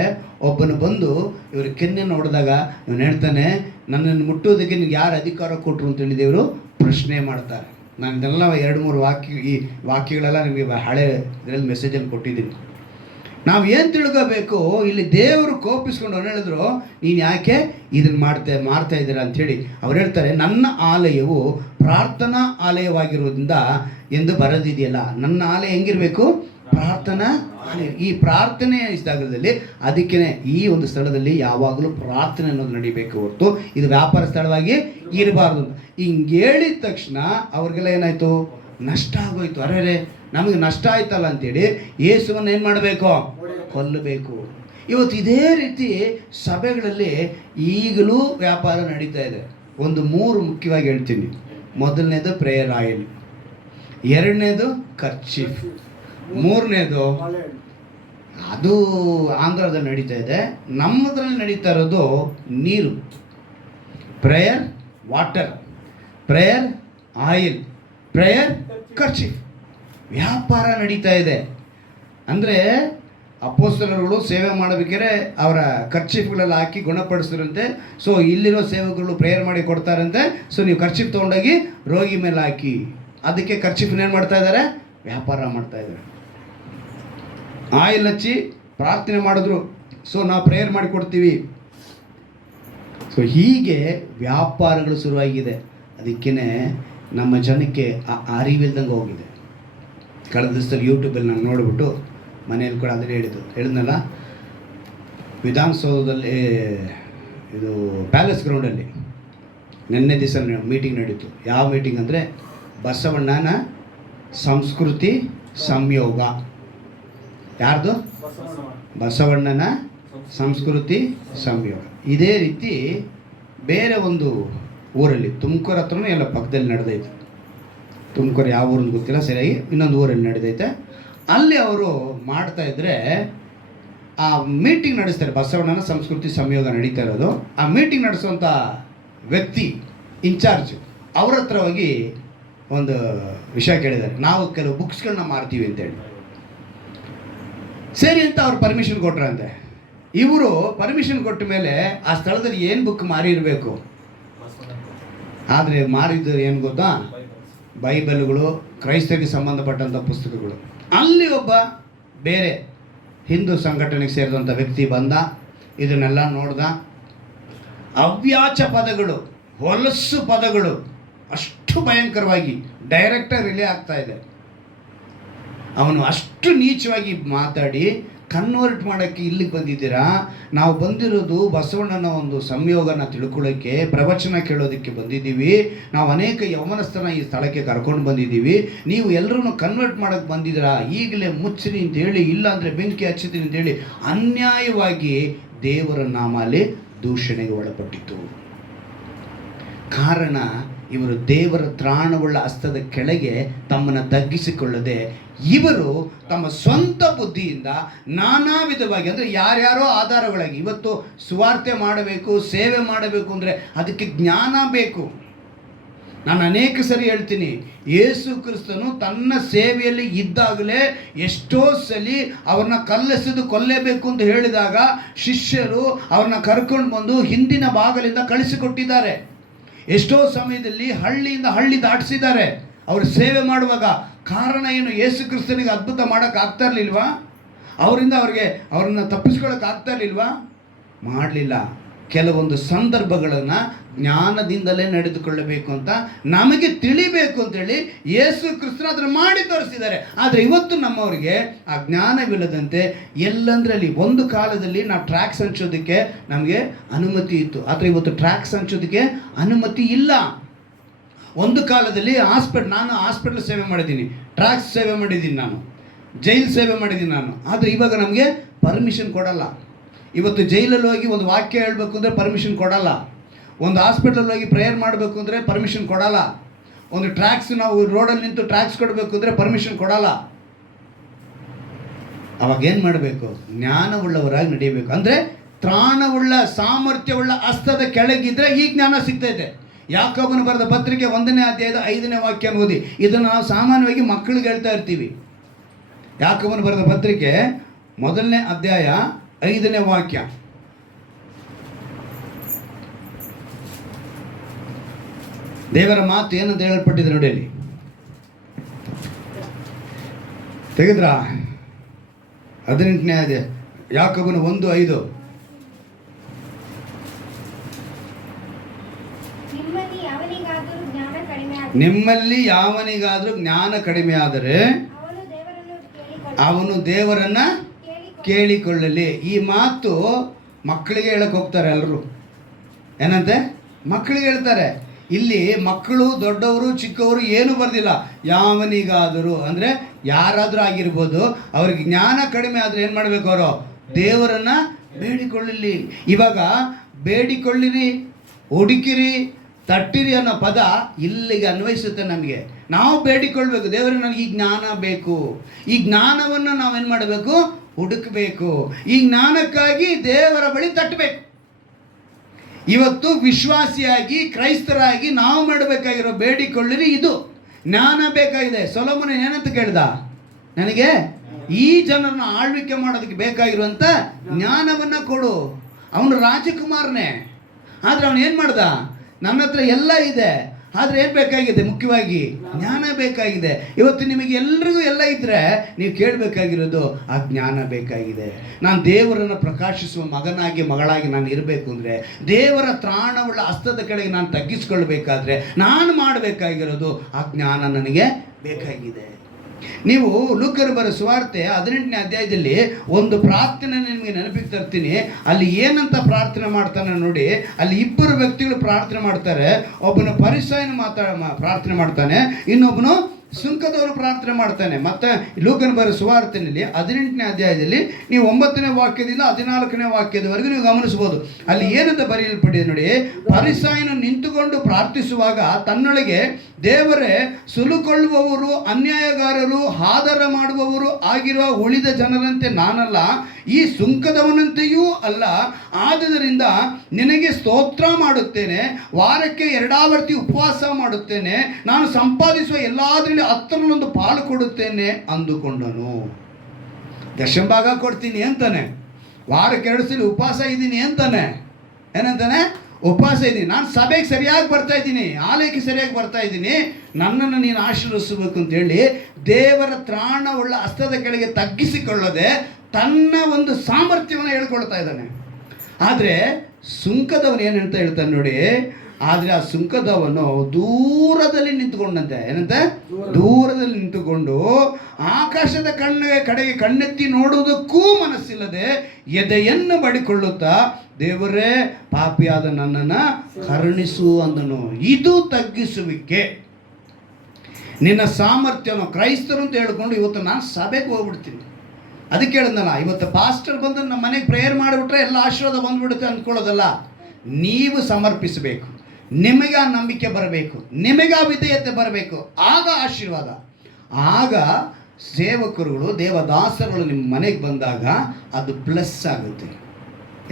ಒಬ್ಬನು ಬಂದು ಇವರು ಕೆನ್ನೆಯನ್ನು ಹೊಡೆದಾಗ ಇವನು ಹೇಳ್ತಾನೆ, ನನ್ನನ್ನು ಮುಟ್ಟೋದಕ್ಕೆ ನಿಮ್ಗೆ ಯಾರು ಅಧಿಕಾರ ಕೊಟ್ಟರು ಅಂತೇಳಿ ದೇವರು ಪ್ರಶ್ನೆ ಮಾಡ್ತಾರೆ. ನಾನು ಇದೆಲ್ಲ 2-3 ಈ ವಾಕ್ಯಗಳೆಲ್ಲ ನಿಮಗೆ ಹಳೆ ಇದರಲ್ಲಿ ಮೆಸೇಜಲ್ಲಿ ಕೊಟ್ಟಿದ್ದೀನಿ. ನಾವು ಏನು ತಿಳ್ಕೋಬೇಕು, ಇಲ್ಲಿ ದೇವರು ಕೋಪಿಸ್ಕೊಂಡು ಅವ್ರು ಹೇಳಿದ್ರು, ನೀನು ಯಾಕೆ ಇದನ್ನು ಮಾಡ್ತಾ ಇದ್ದೀರಾ ಅಂಥೇಳಿ. ಅವ್ರು ಹೇಳ್ತಾರೆ, ನನ್ನ ಆಲಯವು ಪ್ರಾರ್ಥನಾ ಆಲಯವಾಗಿರೋದ್ರಿಂದ ಎಂದು ಬರೆದಿದೆಯಲ್ಲ. ನನ್ನ ಆಲಯ ಹೆಂಗಿರಬೇಕು? ಪ್ರಾರ್ಥನಾ ಆಲಯ. ಈ ಪ್ರಾರ್ಥನೆ ಜಾಗದಲ್ಲಿ ಅದಕ್ಕೆ ಈ ಒಂದು ಸ್ಥಳದಲ್ಲಿ ಯಾವಾಗಲೂ ಪ್ರಾರ್ಥನೆ ಅನ್ನೋದು ನಡಿಬೇಕು ಹೊರತು ಇದು ವ್ಯಾಪಾರ ಸ್ಥಳವಾಗಿ ಇರಬಾರ್ದು. ಹಿಂಗೆ ಹೇಳಿದ ತಕ್ಷಣ ಅವ್ರಿಗೆಲ್ಲ ಏನಾಯಿತು? ನಷ್ಟ ಆಗೋಯ್ತು. ಅರೆ ನಮಗೆ ನಷ್ಟ ಆಯ್ತಲ್ಲ ಅಂತೇಳಿ ಯೇಸುವನ್ನು ಏನು ಮಾಡಬೇಕು? ಕೊಲ್ಲಬೇಕು. ಇವತ್ತು ಇದೇ ರೀತಿ ಸಭೆಗಳಲ್ಲಿ ಈಗಲೂ ವ್ಯಾಪಾರ ನಡೀತಾ ಇದೆ. ಒಂದು 3 ಮುಖ್ಯವಾಗಿ ಹೇಳ್ತೀನಿ. ಮೊದಲನೇದು ಪ್ರೇಯರ್ ಆಯಿಲ್, ಎರಡನೇದು ಕರ್ಚೀಫ್, ಮೂರನೇದು ಅದು ಆಂಧ್ರದಲ್ಲಿ ನಡೀತಾ ಇದೆ. ನಮ್ಮದ್ರಲ್ಲಿ ನಡೀತಾ ಇರೋದು ನೀರು. Prayer water, prayer oil, prayer kerchief. ವ್ಯಾಪಾರ ನಡೀತಾ ಇದೆ. ಅಂದರೆ ಅಪೊಸ್ತಲರುಗಳು ಸೇವೆ ಮಾಡಬೇಕಾದ್ರೆ ಅವರ ಕರ್ಚೀಫ್ಗಳೆಲ್ಲ ಹಾಕಿ ಗುಣಪಡಿಸಿದ್ರಂತೆ. ಸೊ ಇಲ್ಲಿರೋ ಸೇವಕರು ಪ್ರೇಯರ್ ಮಾಡಿ ಕೊಡ್ತಾರಂತೆ. ಸೊ ನೀವು ಕರ್ಚೀಫ್ ತೊಗೊಂಡೋಗಿ ರೋಗಿ ಮೇಲೆ ಹಾಕಿ, ಅದಕ್ಕೆ ಕರ್ಚೀಫ್ನ ಏನು ಮಾಡ್ತಾ ಇದ್ದಾರೆ? ವ್ಯಾಪಾರ ಮಾಡ್ತಾ ಇದ್ದಾರೆ. ಆಯಿಲ್ ಹಚ್ಚಿ ಪ್ರಾರ್ಥನೆ ಮಾಡಿದ್ರು, ಸೊ ನಾವು ಪ್ರೇಯರ್ ಮಾಡಿ ಕೊಡ್ತೀವಿ. ಸೊ ಹೀಗೆ ವ್ಯಾಪಾರಗಳು ಶುರುವಾಗಿದೆ. ಅದಕ್ಕೇ ನಮ್ಮ ಜನಕ್ಕೆ ಅರಿವಿಲ್ದಂಗೆ ಹೋಗಿದೆ. ಕಳೆದ ದಿವಸದಲ್ಲಿ ಯೂಟ್ಯೂಬಲ್ಲಿ ನಾನು ನೋಡಿಬಿಟ್ಟು ಮನೆಯಲ್ಲಿ ಕೂಡ ಅದನ್ನೇ ಹೇಳಿದ್ನಲ್ಲ, ವಿಧಾನಸೌಧದಲ್ಲಿ ಇದು ಪ್ಯಾಲೇಸ್ ಗ್ರೌಂಡಲ್ಲಿ ನಿನ್ನೆ ದಿವಸ ಮೀಟಿಂಗ್ ನಡೀತು. ಯಾವ ಮೀಟಿಂಗ್ ಅಂದರೆ ಬಸವಣ್ಣನ ಸಂಸ್ಕೃತಿ ಸಂಯೋಗ. ಯಾರ್ದು? ಬಸವಣ್ಣನ ಸಂಸ್ಕೃತಿ ಸಂಯೋಗ. ಇದೇ ರೀತಿ ಬೇರೆ ಒಂದು ಊರಲ್ಲಿ, ತುಮಕೂರು ಹತ್ರನೂ ಎಲ್ಲ ಪಕ್ಕದಲ್ಲಿ ನಡೆದೈತೆ. ತುಮಕೂರು ಯಾವ ಊರನ್ನು ಗೊತ್ತಿಲ್ಲ ಸರಿಯಾಗಿ, ಇನ್ನೊಂದು ಊರಲ್ಲಿ ನಡೆದೈತೆ. ಅಲ್ಲಿ ಅವರು ಮಾಡ್ತಾ ಇದ್ರೆ ಆ ಮೀಟಿಂಗ್ ನಡೆಸ್ತಾರೆ, ಬಸವಣ್ಣನ ಸಂಸ್ಕೃತಿ ಸಂಯೋಗ ನಡೀತಾ ಇರೋದು. ಆ ಮೀಟಿಂಗ್ ನಡೆಸುವಂಥ ವ್ಯಕ್ತಿ ಇನ್ಚಾರ್ಜ್ ಅವ್ರ ಹತ್ರ ಹೋಗಿ ಒಂದು ವಿಷಯ ಕೇಳಿದ್ದಾರೆ, ನಾವು ಕೆಲವು ಬುಕ್ಸ್ಗಳನ್ನ ಮಾರ್ತೀವಿ ಅಂತೇಳಿ. ಸರಿ ಅಂತ ಅವ್ರು ಪರ್ಮಿಷನ್ ಕೊಟ್ರಂತೆ. ಇವರು ಪರ್ಮಿಷನ್ ಕೊಟ್ಟ ಮೇಲೆ ಆ ಸ್ಥಳದಲ್ಲಿ ಏನು ಬುಕ್ ಮಾರಿರಬೇಕು, ಆದರೆ ಮಾರಿದ್ದು ಏನು ಗೊತ್ತಾ? ಬೈಬಲ್ಗಳು, ಕ್ರೈಸ್ತರಿಗೆ ಸಂಬಂಧಪಟ್ಟಂಥ ಪುಸ್ತಕಗಳು. ಅಲ್ಲಿ ಒಬ್ಬ ಬೇರೆ ಹಿಂದೂ ಸಂಘಟನೆಗೆ ಸೇರಿದಂಥ ವ್ಯಕ್ತಿ ಬಂದ, ಇದನ್ನೆಲ್ಲ ನೋಡ್ದ. ಅವ್ಯಾಚ ಪದಗಳು, ಹೊಲಸು ಪದಗಳು ಅಷ್ಟು ಭಯಂಕರವಾಗಿ ಡೈರೆಕ್ಟಾಗಿ ರಿಲೇ ಆಗ್ತಾ ಇದೆ. ಅವನು ಅಷ್ಟು ನೀಚವಾಗಿ ಮಾತಾಡಿ, ಕನ್ವರ್ಟ್ ಮಾಡೋಕ್ಕೆ ಇಲ್ಲಿಗೆ ಬಂದಿದ್ದೀರಾ, ನಾವು ಬಂದಿರೋದು ಬಸವಣ್ಣನ ಒಂದು ಸಂಯೋಗನ ತಿಳ್ಕೊಳ್ಳೋಕ್ಕೆ, ಪ್ರವಚನ ಕೇಳೋದಕ್ಕೆ ಬಂದಿದ್ದೀವಿ, ನಾವು ಅನೇಕ ಯೌವನಸ್ಥನ ಈ ಸ್ಥಳಕ್ಕೆ ಕರ್ಕೊಂಡು ಬಂದಿದ್ದೀವಿ, ನೀವು ಎಲ್ಲರೂ ಕನ್ವರ್ಟ್ ಮಾಡೋಕ್ಕೆ ಬಂದಿದ್ದೀರಾ, ಈಗಲೇ ಮುಚ್ಚಿರಿ ಅಂತೇಳಿ, ಇಲ್ಲಾಂದರೆ ಬೆಂಕಿ ಹಚ್ಚಿದ್ದೀನಿ ಅಂತೇಳಿ ಅನ್ಯಾಯವಾಗಿ ದೇವರ ನಾಮಲ್ಲಿ ದೂಷಣೆಗೆ ಒಳಪಟ್ಟಿತು. ಕಾರಣ ಇವರು ದೇವರ ತ್ರಾಣವುಳ್ಳ ಹಸ್ತದ ಕೆಳಗೆ ತಮ್ಮನ್ನು ತಗ್ಗಿಸಿಕೊಳ್ಳದೆ, ಇವರು ತಮ್ಮ ಸ್ವಂತ ಬುದ್ಧಿಯಿಂದ ನಾನಾ ವಿಧವಾಗಿ, ಅಂದರೆ ಯಾರ್ಯಾರೋ ಆಧಾರಗಳಾಗಿ, ಇವತ್ತು ಸುವಾರ್ತೆ ಮಾಡಬೇಕು, ಸೇವೆ ಮಾಡಬೇಕು ಅಂದರೆ ಅದಕ್ಕೆ ಜ್ಞಾನ ಬೇಕು. ನಾನು ಅನೇಕ ಸರಿ ಹೇಳ್ತೀನಿ, ಯೇಸು ಕ್ರಿಸ್ತನು ತನ್ನ ಸೇವೆಯಲ್ಲಿ ಇದ್ದಾಗಲೇ ಎಷ್ಟೋ ಸಲಿ ಅವ್ರನ್ನ ಕಲ್ಲೆಸೆದು ಕೊಲ್ಲೇಬೇಕು ಅಂತ ಹೇಳಿದಾಗ ಶಿಷ್ಯರು ಅವ್ರನ್ನ ಕರ್ಕೊಂಡು ಬಂದು ಹಿಂದಿನ ಬಾಗಿಲಿಂದ ಕಳಿಸಿಕೊಟ್ಟಿದ್ದಾರೆ. ಎಷ್ಟೋ ಸಮಯದಲ್ಲಿ ಹಳ್ಳಿಯಿಂದ ಹಳ್ಳಿ ದಾಟಿಸಿದ್ದಾರೆ ಅವರು ಸೇವೆ ಮಾಡುವಾಗ. ಕಾರಣ ಏನು? ಯೇಸು ಕ್ರಿಸ್ತನಿಗೆ ಅದ್ಭುತ ಮಾಡೋಕ್ಕೆ ಆಗ್ತಾ ಇರಲಿಲ್ವಾ? ಅವರಿಂದ ಅವ್ರನ್ನ ತಪ್ಪಿಸ್ಕೊಳ್ಳೋಕೆ ಆಗ್ತಾ ಇರಲಿಲ್ವಾ? ಮಾಡಲಿಲ್ಲ. ಕೆಲವೊಂದು ಸಂದರ್ಭಗಳನ್ನು ಜ್ಞಾನದಿಂದಲೇ ನಡೆದುಕೊಳ್ಳಬೇಕು ಅಂತ ನಮಗೆ ತಿಳಿಬೇಕು ಅಂತೇಳಿ ಯೇಸು ಕ್ರಿಸ್ತನ ಅದನ್ನು ಮಾಡಿ ತೋರಿಸಿದ್ದಾರೆ. ಆದರೆ ಇವತ್ತು ನಮ್ಮವರಿಗೆ ಆ ಜ್ಞಾನವಿಲ್ಲದಂತೆ ಎಲ್ಲಂದ್ರೆ ಅಲ್ಲಿ ಒಂದು ಕಾಲದಲ್ಲಿ ನಾವು ಟ್ರ್ಯಾಕ್ಸ್ ಹಂಚೋದಕ್ಕೆ ನಮಗೆ ಅನುಮತಿ ಇತ್ತು, ಆದರೆ ಇವತ್ತು ಟ್ರ್ಯಾಕ್ಸ್ ಹಂಚೋದಕ್ಕೆ ಅನುಮತಿ ಇಲ್ಲ. ಒಂದು ಕಾಲದಲ್ಲಿ ನಾನು ಹಾಸ್ಪಿಟ್ಲ್ ಸೇವೆ ಮಾಡಿದ್ದೀನಿ, ಟ್ರ್ಯಾಕ್ಸ್ ಸೇವೆ ಮಾಡಿದ್ದೀನಿ, ನಾನು ಜೈಲ್ ಸೇವೆ ಮಾಡಿದ್ದೀನಿ ನಾನು. ಆದರೆ ಇವಾಗ ನಮಗೆ ಪರ್ಮಿಷನ್ ಕೊಡಲ್ಲ. ಇವತ್ತು ಜೈಲಲ್ಲಿ ಹೋಗಿ ಒಂದು ವಾಕ್ಯ ಹೇಳಬೇಕು ಅಂದರೆ ಪರ್ಮಿಷನ್ ಕೊಡಲ್ಲ. ಒಂದು ಹಾಸ್ಪಿಟಲ್ ಹೋಗಿ ಪ್ರೇಯರ್ ಮಾಡಬೇಕು ಅಂದರೆ ಪರ್ಮಿಷನ್ ಕೊಡಲ್ಲ. ಒಂದು ಟ್ರ್ಯಾಕ್ಸ್ ನಾವು ರೋಡಲ್ಲಿ ನಿಂತು ಟ್ರ್ಯಾಕ್ಸ್ ಕೊಡಬೇಕು ಅಂದರೆ ಪರ್ಮಿಷನ್ ಕೊಡಲ್ಲ. ಅವಾಗ ಏನು ಮಾಡಬೇಕು? ಜ್ಞಾನವುಳ್ಳವರಾಗಿ ನಡೆಯಬೇಕು. ಅಂದರೆ ತ್ರಾಣವುಳ್ಳ ಸಾಮರ್ಥ್ಯವುಳ್ಳ ಹಸ್ತದ ಕೆಳಗಿದ್ರೆ ಈ ಜ್ಞಾನ ಸಿಗ್ತೈತೆ. ಯಾಕೋಬನು ಬರೆದ ಪತ್ರಿಕೆ 1ನೇ ಅಧ್ಯಾಯದ 5ನೇ ವಾಕ್ಯ ಓದಿ. ಇದನ್ನು ನಾವು ಸಾಮಾನ್ಯವಾಗಿ ಮಕ್ಕಳಿಗೆ ಹೇಳ್ತಾ ಇರ್ತೀವಿ. ಯಾಕೋಬನು ಬರೆದ ಪತ್ರಿಕೆ 1ನೇ ಅಧ್ಯಾಯ 5ನೇ ವಾಕ್ಯ. ದೇವರ ಮಾತು ಏನಂತ ಹೇಳಲ್ಪಟ್ಟಿದೆ ನೋಡಿ, ಅಲ್ಲಿ ತೆಗೆದ್ರ 18ನೇ ಅಧ್ಯಾಯ ಯಾಕೋಬನು 1:5. ನಿಮ್ಮಲ್ಲಿ ಯಾವನಿಗಾದರೂ ಜ್ಞಾನ ಕಡಿಮೆ ಆದರೆ ಅವನು ದೇವರನ್ನ ಕೇಳಿಕೊಳ್ಳಲಿ. ಈ ಮಾತು ಮಕ್ಕಳಿಗೆ ಹೇಳಕ್ಕೆ ಹೋಗ್ತಾರೆ ಎಲ್ಲರೂ. ಏನಂತೆ? ಮಕ್ಕಳಿಗೆ ಹೇಳ್ತಾರೆ. ಇಲ್ಲಿ ಮಕ್ಕಳು ದೊಡ್ಡವರು ಚಿಕ್ಕವರು ಏನು ಬರ್ದಿಲ್ಲ. ಯಾವನಿಗಾದರೂ ಅಂದರೆ ಯಾರಾದರೂ ಆಗಿರ್ಬೋದು, ಅವ್ರಿಗೆ ಜ್ಞಾನ ಕಡಿಮೆ ಆದರೆ ಏನು ಮಾಡಬೇಕು? ಅವರು ದೇವರನ್ನು ಬೇಡಿಕೊಳ್ಳಲಿ. ಇವಾಗ ಬೇಡಿಕೊಳ್ಳಿರಿ, ಹುಡುಕಿರಿ, ತಟ್ಟಿರಿ ಅನ್ನೋ ಪದ ಇಲ್ಲಿಗೆ ಅನ್ವಯಿಸುತ್ತೆ ನಮಗೆ. ನಾವು ಬೇಡಿಕೊಳ್ಬೇಕು, ದೇವರೇ ನನಗೆ ಈ ಜ್ಞಾನ ಬೇಕು. ಈ ಜ್ಞಾನವನ್ನು ನಾವೇನು ಮಾಡಬೇಕು? ಹುಡುಕಬೇಕು. ಈ ಜ್ಞಾನಕ್ಕಾಗಿ ದೇವರ ಬಳಿ ತಟ್ಟಬೇಕು. ಇವತ್ತು ವಿಶ್ವಾಸಿಯಾಗಿ ಕ್ರೈಸ್ತರಾಗಿ ನಾವು ಮಾಡಬೇಕಾಗಿರೋ ಬೇಡಿಕೊಳ್ಳಿರಿ ಇದು. ಜ್ಞಾನ ಬೇಕಾಗಿದೆ. ಸೊಲೊಮೋನ ಏನಂತ ಕೇಳ್ದ? ನನಗೆ ಈ ಜನರನ್ನ ಆಳ್ವಿಕೆ ಮಾಡೋದಕ್ಕೆ ಬೇಕಾಗಿರುವಂಥ ಜ್ಞಾನವನ್ನು ಕೊಡು. ಅವನು ರಾಜಕುಮಾರನೇ, ಆದರೆ ಅವನು ಏನು ಮಾಡ್ದ? ನನ್ನ ಹತ್ರ ಎಲ್ಲ ಇದೆ, ಆದರೆ ಏನು ಬೇಕಾಗಿದೆ? ಮುಖ್ಯವಾಗಿ ಜ್ಞಾನ ಬೇಕಾಗಿದೆ. ಇವತ್ತು ನಿಮಗೆ ಎಲ್ರಿಗೂ ಎಲ್ಲ ಇದ್ದರೆ ನೀವು ಕೇಳಬೇಕಾಗಿರೋದು ಆ ಜ್ಞಾನ ಬೇಕಾಗಿದೆ. ನಾನು ದೇವರನ್ನು ಪ್ರಕಾಶಿಸುವ ಮಗನಾಗಿ ಮಗಳಾಗಿ ನಾನು ಇರಬೇಕು ಅಂದರೆ, ದೇವರ ತ್ರಾಣವುಳ್ಳ ಹಸ್ತದ ಕೆಳಗೆ ನಾನು ತಗ್ಗಿಸ್ಕೊಳ್ಬೇಕಾದ್ರೆ ನಾನು ಮಾಡಬೇಕಾಗಿರೋದು ಆ ಜ್ಞಾನ ನನಗೆ ಬೇಕಾಗಿದೆ. ನೀವು ಲೂಕನ ಬರೋ ಸುವಾರ್ತೆ 18ನೇ ಅಧ್ಯಾಯದಲ್ಲಿ ಒಂದು ಪ್ರಾರ್ಥನೆ ನಿಮಗೆ ನೆನಪಿಗೆ ತರ್ತೀನಿ. ಅಲ್ಲಿ ಏನಂತ ಪ್ರಾರ್ಥನೆ ಮಾಡ್ತಾನೆ ನೋಡಿ. ಅಲ್ಲಿ ಇಬ್ಬರು ವ್ಯಕ್ತಿಗಳು ಪ್ರಾರ್ಥನೆ ಮಾಡ್ತಾರೆ. ಒಬ್ಬನು ಫರಿಸಾಯನ ಪ್ರಾರ್ಥನೆ ಮಾಡ್ತಾನೆ, ಇನ್ನೊಬ್ಬನು ಸುಂಕದವನು ಪ್ರಾರ್ಥನೆ ಮಾಡ್ತಾನೆ. ಮತ್ತೆ ಲೂಕನ ಬರೆದ ಸುವಾರ್ತೆಯಲ್ಲಿ 18ನೇ ಅಧ್ಯಾಯದಲ್ಲಿ ನೀವು 9ನೇ ವಾಕ್ಯದಿಂದ 14ನೇ ವಾಕ್ಯದವರೆಗೂ ನೀವು ಗಮನಿಸಬಹುದು. ಅಲ್ಲಿ ಏನಂತ ಬರೆಯಲ್ಪಟ್ಟಿದೆ ನೋಡಿ, ಫರಿಸಾಯನು ನಿಂತುಕೊಂಡು ಪ್ರಾರ್ಥಿಸುವಾಗ ತನ್ನೊಳಗೆ, ದೇವರೇ, ಸುಲುಕೊಳ್ಳುವವರು, ಅನ್ಯಾಯಗಾರರು, ಆದರ ಮಾಡುವವರು ಆಗಿರುವ ಉಳಿದ ಜನರಂತೆ ನಾನಲ್ಲ, ಈ ಸುಂಕದವನಂತೆಯೂ ಅಲ್ಲ. ಆದುದರಿಂದ ನಿನಗೆ ಸ್ತೋತ್ರ ಮಾಡುತ್ತೇನೆ, ವಾರಕ್ಕೆ 2 ಆವರ್ತಿ ಉಪವಾಸ ಮಾಡುತ್ತೇನೆ, ನಾನು ಸಂಪಾದಿಸುವ ಎಲ್ಲಾದ್ರಲ್ಲಿ 10ರಲ್ಲಿ 1 ಪಾಲು ಕೊಡುತ್ತೇನೆ ಅಂದುಕೊಂಡನು. ದಶಂಭಾಗ ಕೊಡ್ತೀನಿ ಅಂತಾನೆ, ವಾರಕ್ಕೆ 2 ಸಲ ಉಪವಾಸ ಇದ್ದೀನಿ ಅಂತಾನೆ. ಏನಂತಾನೆ? ಉಪವಾಸ ಇದ್ದೀನಿ, ನಾನು ಸಭೆಗೆ ಸರಿಯಾಗಿ ಬರ್ತಾ ಇದ್ದೀನಿ, ಆಲಯಕ್ಕೆ ಸರಿಯಾಗಿ ಬರ್ತಾ ಇದ್ದೀನಿ, ನನ್ನನ್ನು ನೀನು ಆಶೀರ್ವದಿಸಬೇಕು ಅಂತೇಳಿ ದೇವರ ತ್ರಾಣವುಳ್ಳ ಹಸ್ತದ ಕೆಳಗೆ ತಗ್ಗಿಸಿಕೊಳ್ಳದೆ ತನ್ನ ಒಂದು ಸಾಮರ್ಥ್ಯವನ್ನು ಹೇಳ್ಕೊಳ್ತಾ ಇದ್ದಾನೆ. ಆದರೆ ಸುಂಕದವನು ಏನಂತ ಹೇಳ್ತಾನೆ ನೋಡಿ, ಆದರೆ ಆ ಸುಂಕದವನು ದೂರದಲ್ಲಿ ನಿಂತುಕೊಂಡಂತೆ. ಏನಂತೆ? ದೂರದಲ್ಲಿ ನಿಂತುಕೊಂಡು ಆಕಾಶದ ಕಡೆಗೆ ಕಣ್ಣೆತ್ತಿ ನೋಡುವುದಕ್ಕೂ ಮನಸ್ಸಿಲ್ಲದೆ ಎದೆಯನ್ನು ಬಡಿಕೊಳ್ಳುತ್ತಾ, ದೇವರೇ, ಪಾಪಿಯಾದ ನನ್ನನ್ನು ಕರುಣಿಸು ಅಂದನು. ಇದು ತಗ್ಗಿಸುವಿಕೆ. ನಿನ್ನ ಸಾಮರ್ಥ್ಯನು ಕ್ರೈಸ್ತರು ಅಂತ ಹೇಳ್ಕೊಂಡು ಇವತ್ತು ನಾನು ಸಭೆಗೆ ಹೋಗ್ಬಿಡ್ತೀನಿ. ಅದಕ್ಕೆ ಹೇಳಿದ್ನಲ್ಲ, ಇವತ್ತು ಪಾಸ್ಟರ್ ಬಂದು ನಮ್ಮ ಮನೆಗೆ ಪ್ರೇಯರ್ ಮಾಡಿಬಿಟ್ರೆ ಎಲ್ಲ ಆಶೀರ್ವಾದ ಬಂದ್ಬಿಡುತ್ತೆ ಅಂದ್ಕೊಳ್ಳೋದಲ್ಲ. ನೀವು ಸಮರ್ಪಿಸಬೇಕು, ನಿಮಗೆ ಆ ನಂಬಿಕೆ ಬರಬೇಕು, ನಿಮಗೆ ಆ ವಿಧೇಯತೆ ಬರಬೇಕು, ಆಗ ಆಶೀರ್ವಾದ. ಆಗ ಸೇವಕರುಗಳು, ದೇವದಾಸರುಗಳು ನಿಮ್ಮ ಮನೆಗೆ ಬಂದಾಗ ಅದು ಪ್ಲಸ್ ಆಗುತ್ತೆ.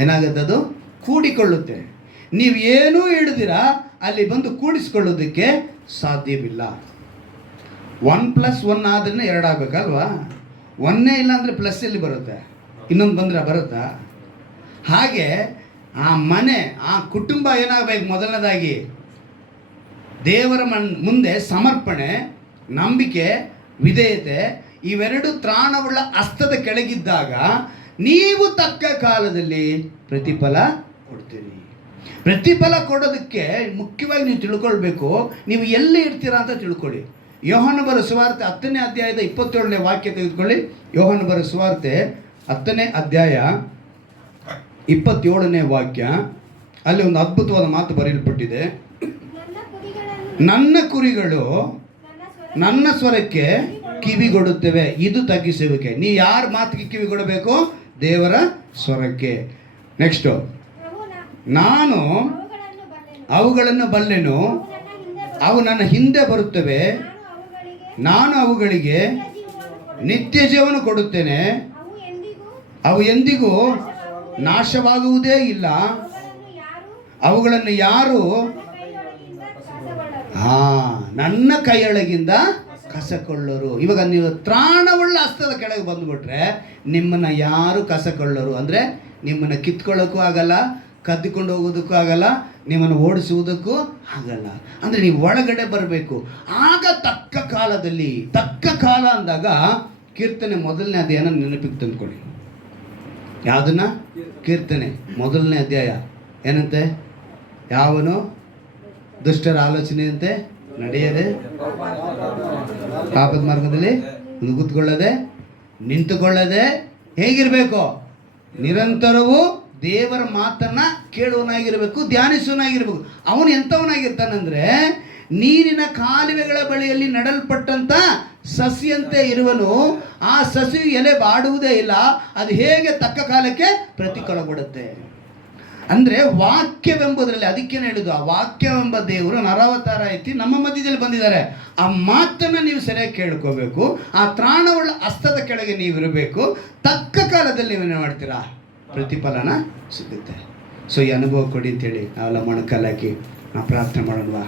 ಏನಾಗುತ್ತೆ? ಅದು ಕೂಡಿಕೊಳ್ಳುತ್ತೆ. ನೀವು ಏನೂ ಹಿಡಿದಿರ ಅಲ್ಲಿ ಬಂದು ಕೂಡಿಸ್ಕೊಳ್ಳೋದಕ್ಕೆ ಸಾಧ್ಯವಿಲ್ಲ. 1+1 ಆದ್ರೆ 2 ಆಗಬೇಕಲ್ವಾ? 1 ಇಲ್ಲ ಅಂದರೆ ಪ್ಲಸ್ ಎಲ್ಲಿ ಬರುತ್ತೆ? ಇನ್ನೊಂದು ಬಂದರೆ ಬರುತ್ತಾ? ಹಾಗೆ ಆ ಮನೆ, ಆ ಕುಟುಂಬ ಏನಾಗಬೇಕು? ಮೊದಲನೇದಾಗಿ ದೇವರ ಮುಂದೆ ಸಮರ್ಪಣೆ, ನಂಬಿಕೆ, ವಿಧೇಯತೆ, ಇವೆರಡು ತ್ರಾಣವುಳ್ಳ ಹಸ್ತದ ಕೆಳಗಿದ್ದಾಗ ನೀವು ತಕ್ಕ ಕಾಲದಲ್ಲಿ ಪ್ರತಿಫಲ ಕೊಡ್ತೀರಿ. ಪ್ರತಿಫಲ ಕೊಡೋದಕ್ಕೆ ಮುಖ್ಯವಾಗಿ ನೀವು ತಿಳ್ಕೊಳ್ಬೇಕು, ನೀವು ಎಲ್ಲಿ ಇರ್ತೀರಾ ಅಂತ ತಿಳ್ಕೊಳ್ಳಿ. ಯೋಹಾನ ಬರೆದ ಸುವಾರ್ತೆ 10ನೇ ಅಧ್ಯಾಯದ 27ನೇ ವಾಕ್ಯ ತೆಗೆದುಕೊಳ್ಳಿ. ಯೋಹಾನ ಬರೆದ ಸುವಾರ್ತೆ 10ನೇ ಅಧ್ಯಾಯ 27ನೇ ವಾಕ್ಯ. ಅಲ್ಲಿ ಒಂದು ಅದ್ಭುತವಾದ ಮಾತು ಬರೆಯಲ್ಪಟ್ಟಿದೆ. ನನ್ನ ಕುರಿಗಳು ನನ್ನ ಸ್ವರಕ್ಕೆ ಕಿವಿಗೊಡುತ್ತವೆ. ಇದು ತಗ್ಗಿಸುವಿಕೆ. ನೀ ಯಾರ ಮಾತಿಗೆ ಕಿವಿಗೊಡಬೇಕು? ದೇವರ ಸ್ವರಕ್ಕೆ. ನೆಕ್ಸ್ಟು, ನಾನು ಅವುಗಳನ್ನು ಬಲ್ಲೆನು, ಅವು ನನ್ನ ಹಿಂದೆ ಬರುತ್ತವೆ, ನಾನು ಅವುಗಳಿಗೆ ನಿತ್ಯ ಜೀವನ ಕೊಡುತ್ತೇನೆ, ಅವು ಎಂದಿಗೂ ನಾಶವಾಗುವುದೇ ಇಲ್ಲ, ಅವುಗಳನ್ನು ಯಾರು ನನ್ನ ಕೈಯೊಳಗಿಂದ ಕಸಕೊಳ್ಳರು. ಇವಾಗ ನೀವು ತ್ರಾಣವುಳ್ಳ ಹಸ್ತದ ಕೆಳಗೆ ಬಂದುಬಿಟ್ರೆ ನಿಮ್ಮನ್ನು ಯಾರು ಕಸಕೊಳ್ಳರು. ಅಂದರೆ ನಿಮ್ಮನ್ನು ಕಿತ್ಕೊಳ್ಳೋಕ್ಕೂ ಆಗಲ್ಲ, ಕದ್ದುಕೊಂಡು ಹೋಗೋದಕ್ಕೂ ಆಗಲ್ಲ, ನಿಮ್ಮನ್ನು ಓಡಿಸುವುದಕ್ಕೂ ಆಗಲ್ಲ. ಅಂದರೆ ನೀವು ಒಳಗಡೆ ಬರಬೇಕು. ಆಗ ತಕ್ಕ ಕಾಲದಲ್ಲಿ, ತಕ್ಕ ಕಾಲ ಅಂದಾಗ ಕೀರ್ತನೆ 1ನೇ ಅಧ್ಯಾಯನ ನೆನಪಿಗೆ ತಂದ್ಕೊಳ್ಳಿ. ಯಾವುದನ್ನ? ಕೀರ್ತನೆ 1ನೇ ಅಧ್ಯಾಯ. ಏನಂತೆ? ಯಾವನು ದುಷ್ಟರ ಆಲೋಚನೆಯಂತೆ ನಡೆಯದೆ, ಪಾಪದ ಮಾರ್ಗದಲ್ಲಿ ನುಗ್ಗುತ್ಕೊಳ್ಳದೆ, ನಿಂತುಕೊಳ್ಳದೆ ಹೇಗಿರಬೇಕು? ನಿರಂತರವೂ ದೇವರ ಮಾತನ್ನು ಕೇಳುವನಾಗಿರಬೇಕು, ಧ್ಯಾನಿಸುವನಾಗಿರಬೇಕು. ಅವನು ಎಂಥವನಾಗಿರ್ತಾನಂದರೆ, ನೀರಿನ ಕಾಲುವೆಗಳ ಬಳಿಯಲ್ಲಿ ನೆಡಲ್ಪಟ್ಟಂಥ ಸಸಿಯಂತೆ ಇರುವನು. ಆ ಸಸಿ ಎಲೆ ಬಾಡುವುದೇ ಇಲ್ಲ, ಅದು ಹೇಗೆ ತಕ್ಕ ಕಾಲಕ್ಕೆ ಪ್ರತಿಫಲ ಕೊಡುತ್ತೆ. ಅಂದರೆ ವಾಕ್ಯವೆಂಬುದರಲ್ಲಿ, ಅದಕ್ಕೇನು ಹೇಳುದು, ಆ ವಾಕ್ಯವೆಂಬ ದೇವರು ನರಾವತಾರ ಎತ್ತಿ ನಮ್ಮ ಮಧ್ಯದಲ್ಲಿ ಬಂದಿದ್ದಾರೆ. ಆ ಮಾತನ್ನು ನೀವು ಸರಿಯಾಗಿ ಕೇಳ್ಕೋಬೇಕು. ಆ ತ್ರಾಣವುಳ್ಳ ಹಸ್ತದ ಕೆಳಗೆ ನೀವಿರಬೇಕು. ತಕ್ಕ ಕಾಲದಲ್ಲಿ ನೀವೇನು ಮಾಡ್ತೀರಾ? ಪ್ರತಿಫಲನ ಸಿಗುತ್ತೆ. ಸೊ ಈ ಅನುಭವ ಕೊಡಿ ಅಂತೇಳಿ ನಾವೆಲ್ಲ ಮೊಣಕಾಲಾಕಿ ನಾವು ಪ್ರಾರ್ಥನೆ ಮಾಡೋಣವಾ?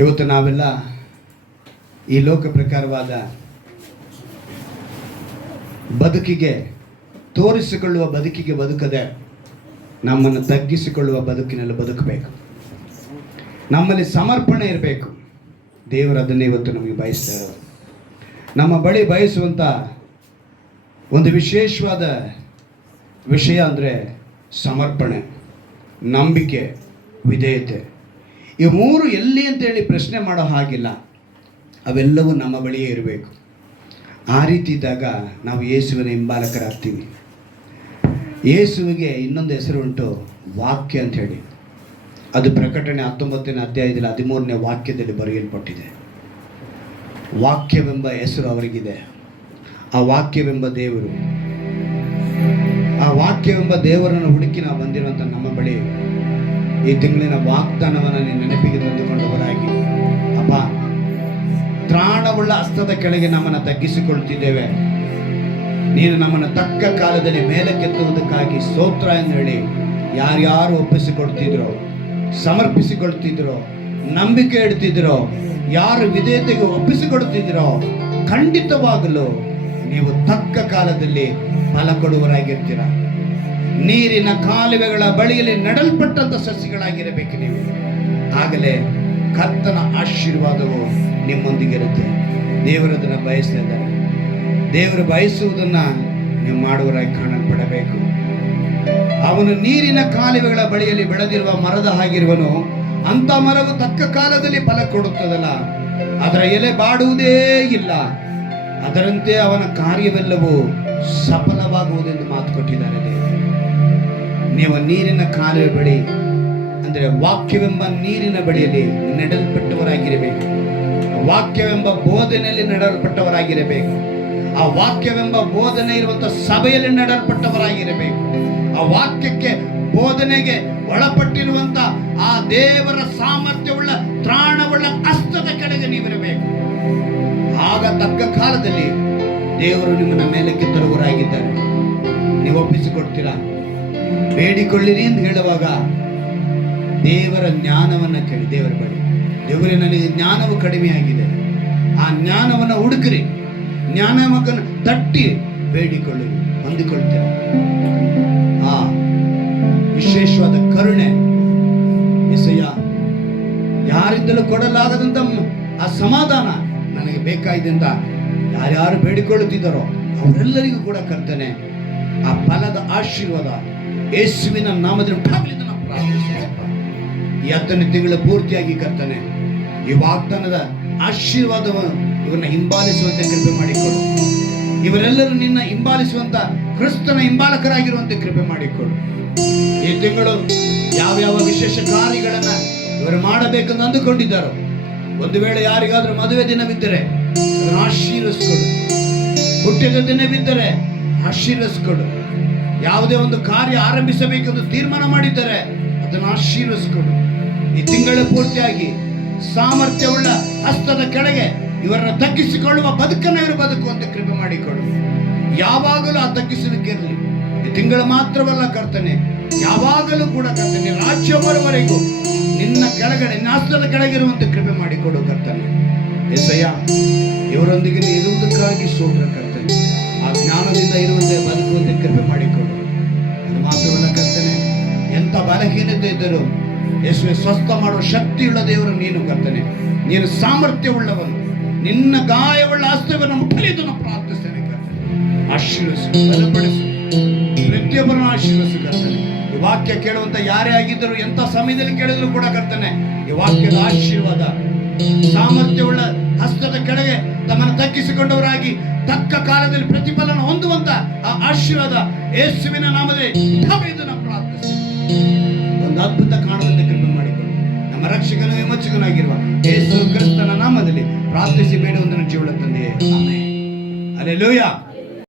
ಇವತ್ತು ನಾವೆಲ್ಲ ಈ ಲೋಕ ಪ್ರಕಾರವಾದ ಬದುಕಿಗೆ, ತೋರಿಸಿಕೊಳ್ಳುವ ಬದುಕಿಗೆ ಬದುಕದೆ ನಮ್ಮನ್ನು ತಗ್ಗಿಸಿಕೊಳ್ಳುವ ಬದುಕಿನಲ್ಲಿ ಬದುಕಬೇಕು. ನಮ್ಮಲ್ಲಿ ಸಮರ್ಪಣೆ ಇರಬೇಕು. ದೇವರು ಅದನ್ನೇ ಇವತ್ತು ನಮಗೆ ಬಯಸ್ತಾ ಇರೋದು. ನಮ್ಮ ಬಳಿ ಬಯಸುವಂಥ ಒಂದು ವಿಶೇಷವಾದ ವಿಷಯ ಅಂದರೆ ಸಮರ್ಪಣೆ, ನಂಬಿಕೆ, ವಿಧೇಯತೆ. ಈ 3 ಎಲ್ಲಿ ಅಂತೇಳಿ ಪ್ರಶ್ನೆ ಮಾಡೋ ಹಾಗಿಲ್ಲ. ಅವೆಲ್ಲವೂ ನಮ್ಮ ಬಳಿಯೇ ಇರಬೇಕು. ಆ ರೀತಿ ಇದ್ದಾಗ ನಾವು ಯೇಸುವಿನ ಹಿಂಬಾಲಕರಾಗ್ತೀವಿ. ಯೇಸುವಿಗೆ ಇನ್ನೊಂದು ಹೆಸರು ಉಂಟು, ವಾಕ್ಯ ಅಂತ ಹೇಳಿ. ಅದು ಪ್ರಕಟಣೆ 19ನೇ ಅಧ್ಯಾಯದಲ್ಲಿ 13ನೇ ವಾಕ್ಯದಲ್ಲಿ ಬರೆಯಲ್ಪಟ್ಟಿದೆ. ವಾಕ್ಯವೆಂಬ ಹೆಸರು ಅವರಿಗಿದೆ. ಆ ವಾಕ್ಯವೆಂಬ ದೇವರು, ಆ ವಾಕ್ಯವೆಂಬ ದೇವರನ್ನು ಹುಡುಕಿ ನಾವು ಬಂದಿರುವಂಥ ನಮ್ಮ ಬಳಿ ಈ ತಿಂಗಳಿನ ವಾಗ್ದಾನವನ್ನು ನೀನು ನೆನಪಿಗೆ ತಂದುಕೊಂಡವರಾಗಿ, ಅಪ್ಪ, ತ್ರಾಣವುಳ್ಳ ಹಸ್ತದ ಕೆಳಗೆ ನಮ್ಮನ್ನು ತಗ್ಗಿಸಿಕೊಳ್ತಿದ್ದೇವೆ. ನೀನು ನಮ್ಮನ್ನು ತಕ್ಕ ಕಾಲದಲ್ಲಿ ಮೇಲಕ್ಕೆತ್ತುವುದಕ್ಕಾಗಿ ಸ್ತೋತ್ರ ಎಂದು ಹೇಳಿ ಯಾರ್ಯಾರು ಒಪ್ಪಿಸಿಕೊಡ್ತಿದ್ರೋ, ಸಮರ್ಪಿಸಿಕೊಳ್ತಿದ್ರೋ, ನಂಬಿಕೆ ಇಡ್ತಿದ್ರೋ, ಯಾರು ವಿಧೇಯತೆಗೆ ಒಪ್ಪಿಸಿಕೊಡ್ತಿದ್ರೋ, ಖಂಡಿತವಾಗಲು ನೀವು ತಕ್ಕ ಕಾಲದಲ್ಲಿ ಫಲ ಕೊಡುವರಾಗಿರ್ತೀರ. ನೀರಿನ ಕಾಲುವೆಗಳ ಬಳಿಯಲ್ಲಿ ನೆಡಲ್ಪಟ್ಟಂತ ಸಸ್ಯಗಳಾಗಿರಬೇಕು ನೀವು. ಆಗಲೇ ಕರ್ತನ ಆಶೀರ್ವಾದವು ನಿಮ್ಮೊಂದಿಗಿರುತ್ತೆ. ದೇವರದನ್ನು ಬಯಸ್ತಾ ಇದ್ದಾರೆ. ದೇವರು ಬಯಸುವುದನ್ನು ನೀವು ಮಾಡುವರಾಗಿ ಕಾಣಲ್ಪಡಬೇಕು. ಅವನು ನೀರಿನ ಕಾಲುವೆಗಳ ಬಳಿಯಲ್ಲಿ ಬೆಳೆದಿರುವ ಮರದ ಹಾಗಿರುವನು. ಅಂತ ಮರವು ತಕ್ಕ ಕಾಲದಲ್ಲಿ ಫಲ ಕೊಡುತ್ತದಲ್ಲ, ಅದರ ಎಲೆ ಬಾಡುವುದೇ ಇಲ್ಲ. ಅದರಂತೆ ಅವನ ಕಾರ್ಯವೆಲ್ಲವೂ ಸಫಲವಾಗುವುದೆಂದು ಮಾತು ಕೊಟ್ಟಿದ್ದಾರೆ ದೇವರು. ನೀವು ನೀರಿನ ಕಾಲುವೆ ಬಳಿ ಅಂದರೆ ವಾಕ್ಯವೆಂಬ ನೀರಿನ ಬಳಿಯಲ್ಲಿ ನೆಡಲ್ಪಟ್ಟವರಾಗಿರಬೇಕು. ವಾಕ್ಯವೆಂಬ ಬೋಧನೆಯಲ್ಲಿ ನೆಡಲ್ಪಟ್ಟವರಾಗಿರಬೇಕು. ಆ ವಾಕ್ಯವೆಂಬ ಬೋಧನೆ ಇರುವಂಥ ಸಭೆಯಲ್ಲಿ ನೆಡಲ್ಪಟ್ಟವರಾಗಿರಬೇಕು. ಆ ವಾಕ್ಯಕ್ಕೆ ಬೋಧನೆಗೆ ಒಳಪಟ್ಟಿರುವಂಥ ಆ ದೇವರ ಸಾಮರ್ಥ್ಯವುಳ್ಳ ತ್ರಾಣವುಳ್ಳ ಹಸ್ತದ ಕೆಳಗೆ ನೀವಿರಬೇಕು. ಆಗ ತಕ್ಕ ಕಾಲದಲ್ಲಿ ದೇವರು ನಿಮ್ಮನ್ನ ಮೇಲಕ್ಕೆ ತರುವರಾಗಿದ್ದಾರೆ. ನೀವು ಒಪ್ಪಿಸಿಕೊಡ್ತೀರಾ? ಬೇಡಿಕೊಳ್ಳಿರಿ ಎಂದು ಹೇಳುವಾಗ ದೇವರ ಜ್ಞಾನವನ್ನು ಕೇಳಿ ದೇವರ ಬಳಿ, ದೇವರೇ ನನಗೆ ಜ್ಞಾನವು ಕಡಿಮೆ ಆಗಿದೆ, ಆ ಜ್ಞಾನವನ್ನು ಹುಡುಕ್ರಿ, ಜ್ಞಾನವನ್ನು ತಟ್ಟಿ ಬೇಡಿಕೊಳ್ಳಿರಿ, ಹೊಂದಿಕೊಳ್ತೀರ. ಆ ವಿಶೇಷವಾದ ಕರುಣೆ ಎಸಯ್ಯ, ಯಾರಿಂದಲೂ ಕೊಡಲಾಗದಂತ ಆ ಸಮಾಧಾನ ನನಗೆ ಬೇಕಾಗಿದೆ ಅಂತ ಯಾರ್ಯಾರು ಬೇಡಿಕೊಳ್ಳುತ್ತಿದ್ದಾರೋ ಅವರೆಲ್ಲರಿಗೂ ಕೂಡ ಕರ್ತನೆ ಆ ಫಲದ ಆಶೀರ್ವಾದ ಯೇಸುವಿನ ನಾಮದಲ್ಲಿ ಪ್ರಾರ್ಥಿಸುತ್ತೇನೆ. ಈ 10ನೇ ತಿಂಗಳ ಪೂರ್ತಿಯಾಗಿ ಕರ್ತನೆ ಈ ವಾಗ್ದಾನದ ಆಶೀರ್ವಾದವನ್ನು ಇವರನ್ನ ಹಿಂಬಾಲಿಸುವಂತೆ ಕೃಪೆ ಮಾಡಿಕೊಡು. ಇವರೆಲ್ಲರೂ ನಿನ್ನ ಹಿಂಬಾಲಿಸುವಂತ ಕ್ರಿಸ್ತನ ಹಿಂಬಾಲಕರಾಗಿರುವಂತೆ ಕೃಪೆ ಮಾಡಿಕೊಡು. ಈ ತಿಂಗಳು ಯಾವ್ಯಾವ ವಿಶೇಷ ಕಾರ್ಯಗಳನ್ನ ಇವರು ಮಾಡಬೇಕೆಂದು ಅಂದುಕೊಂಡಿದ್ದಾರೋ, ಒಂದು ವೇಳೆ ಯಾರಿಗಾದ್ರೂ ಮದುವೆ ದಿನವಿದ್ದರೆ ಅದನ್ನು ಆಶೀರ್ವದಿಸಿಕೊಡು. ಹುಟ್ಟಿದ ದಿನವಿದ್ದರೆ ಆಶೀರ್ವದಿಸಿಕೊಡು. ಯಾವುದೇ ಒಂದು ಕಾರ್ಯ ಆರಂಭಿಸಬೇಕೆಂದು ತೀರ್ಮಾನ ಮಾಡಿದ್ದರೆ ಅದನ್ನು ಆಶೀರ್ವದಿಸಿಕೊಡು. ಈ ತಿಂಗಳ ಪೂರ್ತಿಯಾಗಿ ಸಾಮರ್ಥ್ಯವುಳ್ಳ ಹಸ್ತದ ಕೆಳಗೆ ಇವರನ್ನು ತಗ್ಗಿಸಿಕೊಳ್ಳುವ ಬದುಕನ್ನು ಇವರು ಬದುಕುವಂತೆ ಕೃಪೆ ಮಾಡಿಕೊಡು. ಯಾವಾಗಲೂ ಆ ತಗ್ಗಿಸಲಿಕ್ಕಿರಲಿ. ಈ ತಿಂಗಳು ಮಾತ್ರವಲ್ಲ ಕರ್ತನೆ, ಯಾವಾಗಲೂ ಕೂಡ ಕರ್ತನೆ ರಾಜ್ಯ ಬರುವವರೆಗೂ ನಿನ್ನ ಕೆಳಗಡೆ, ನಿನ್ನ ಹಸ್ತದ ಕೆಳಗಿರುವಂತೆ ಕೃಪೆ ಮಾಡಿಕೊಡು ಕರ್ತನೆ. ಎಸಯ್ಯ, ಇವರೊಂದಿಗೆ ಇರುವುದಕ್ಕಾಗಿ ಸ್ತೋತ್ರ ಕರ್ತನೆ. ಆ ಜ್ಞಾನದಿಂದ ಇರುವಂತೆ ಬದುಕುವಂತೆ ಕೃಪೆ ಮಾಡಿಕೊಡು. ಅದು ಮಾತ್ರವಲ್ಲ ಕರ್ತನೆ, ಎಂಥ ಬಲಹೀನತೆ ಇದ್ದರೂ ಯೇಸುವೆ ಸ್ವಸ್ಥ ಮಾಡುವ ಶಕ್ತಿಯುಳ್ಳ ದೇವರು ನೀನು ಕರ್ತನೆ. ನೀನು ಸಾಮರ್ಥ್ಯವುಳ್ಳವನು. ನಿನ್ನ ಗಾಯವುಳ್ಳ ಹಸ್ತವನ್ನು ಮುಟ್ಟಲಿದ್ದನ್ನು ಪ್ರಾರ್ಥಿಸ್ತೇನೆ ಕರ್ತನೆ. ಆಶೀರ್ವಸು, ಬಲಪಡಿಸು, ಪ್ರತಿಯೊಬ್ಬರನ್ನು ಆಶೀರ್ವಸು ಕರ್ತನೆ. ಈ ವಾಕ್ಯ ಕೇಳುವಂತ ಯಾರೇ ಆಗಿದ್ದರೂ, ಎಂಥ ಸಮಯದಲ್ಲಿ ಕೇಳಿದ್ರು ಕೂಡ ಕರ್ತನೆ, ಈ ವಾಕ್ಯದ ಆಶೀರ್ವಾದ ಸಾಮರ್ಥ್ಯವುಳ್ಳ ಹಸ್ತದ ಕೆಳಗೆ ತಮ್ಮನ್ನು ತಗ್ಗಿಸಿಕೊಂಡವರಾಗಿ ತಕ್ಕ ಕಾಲದಲ್ಲಿ ಪ್ರತಿಫಲನ ಹೊಂದುವಂತ ಆ ಆಶೀರ್ವಾದ ಯೇಸುವಿನ ನಾಮದಲ್ಲಿ ಇದನ್ನು ಪ್ರಾರ್ಥಿಸ್ತೇನೆ. ಒಂದು ಅದ್ಭುತ ಕಾಣುವಂತೆ ಕೃಪೆ ಮಾಡಿಕೊಂಡು ನಮ್ಮ ರಕ್ಷಕನ ವಿಮೋಚಕನಾಗಿರುವ ಯೇಸು ಕ್ರಿಸ್ತನ ನಾಮದಲ್ಲಿ ಪ್ರಾರ್ಥಿಸಿ ಬೇಡುವಂತ ಜೀವನ ತಂದೆಯೇ, ಆಮೆನ್. ಹಲ್ಲೆಲೂಯಾ.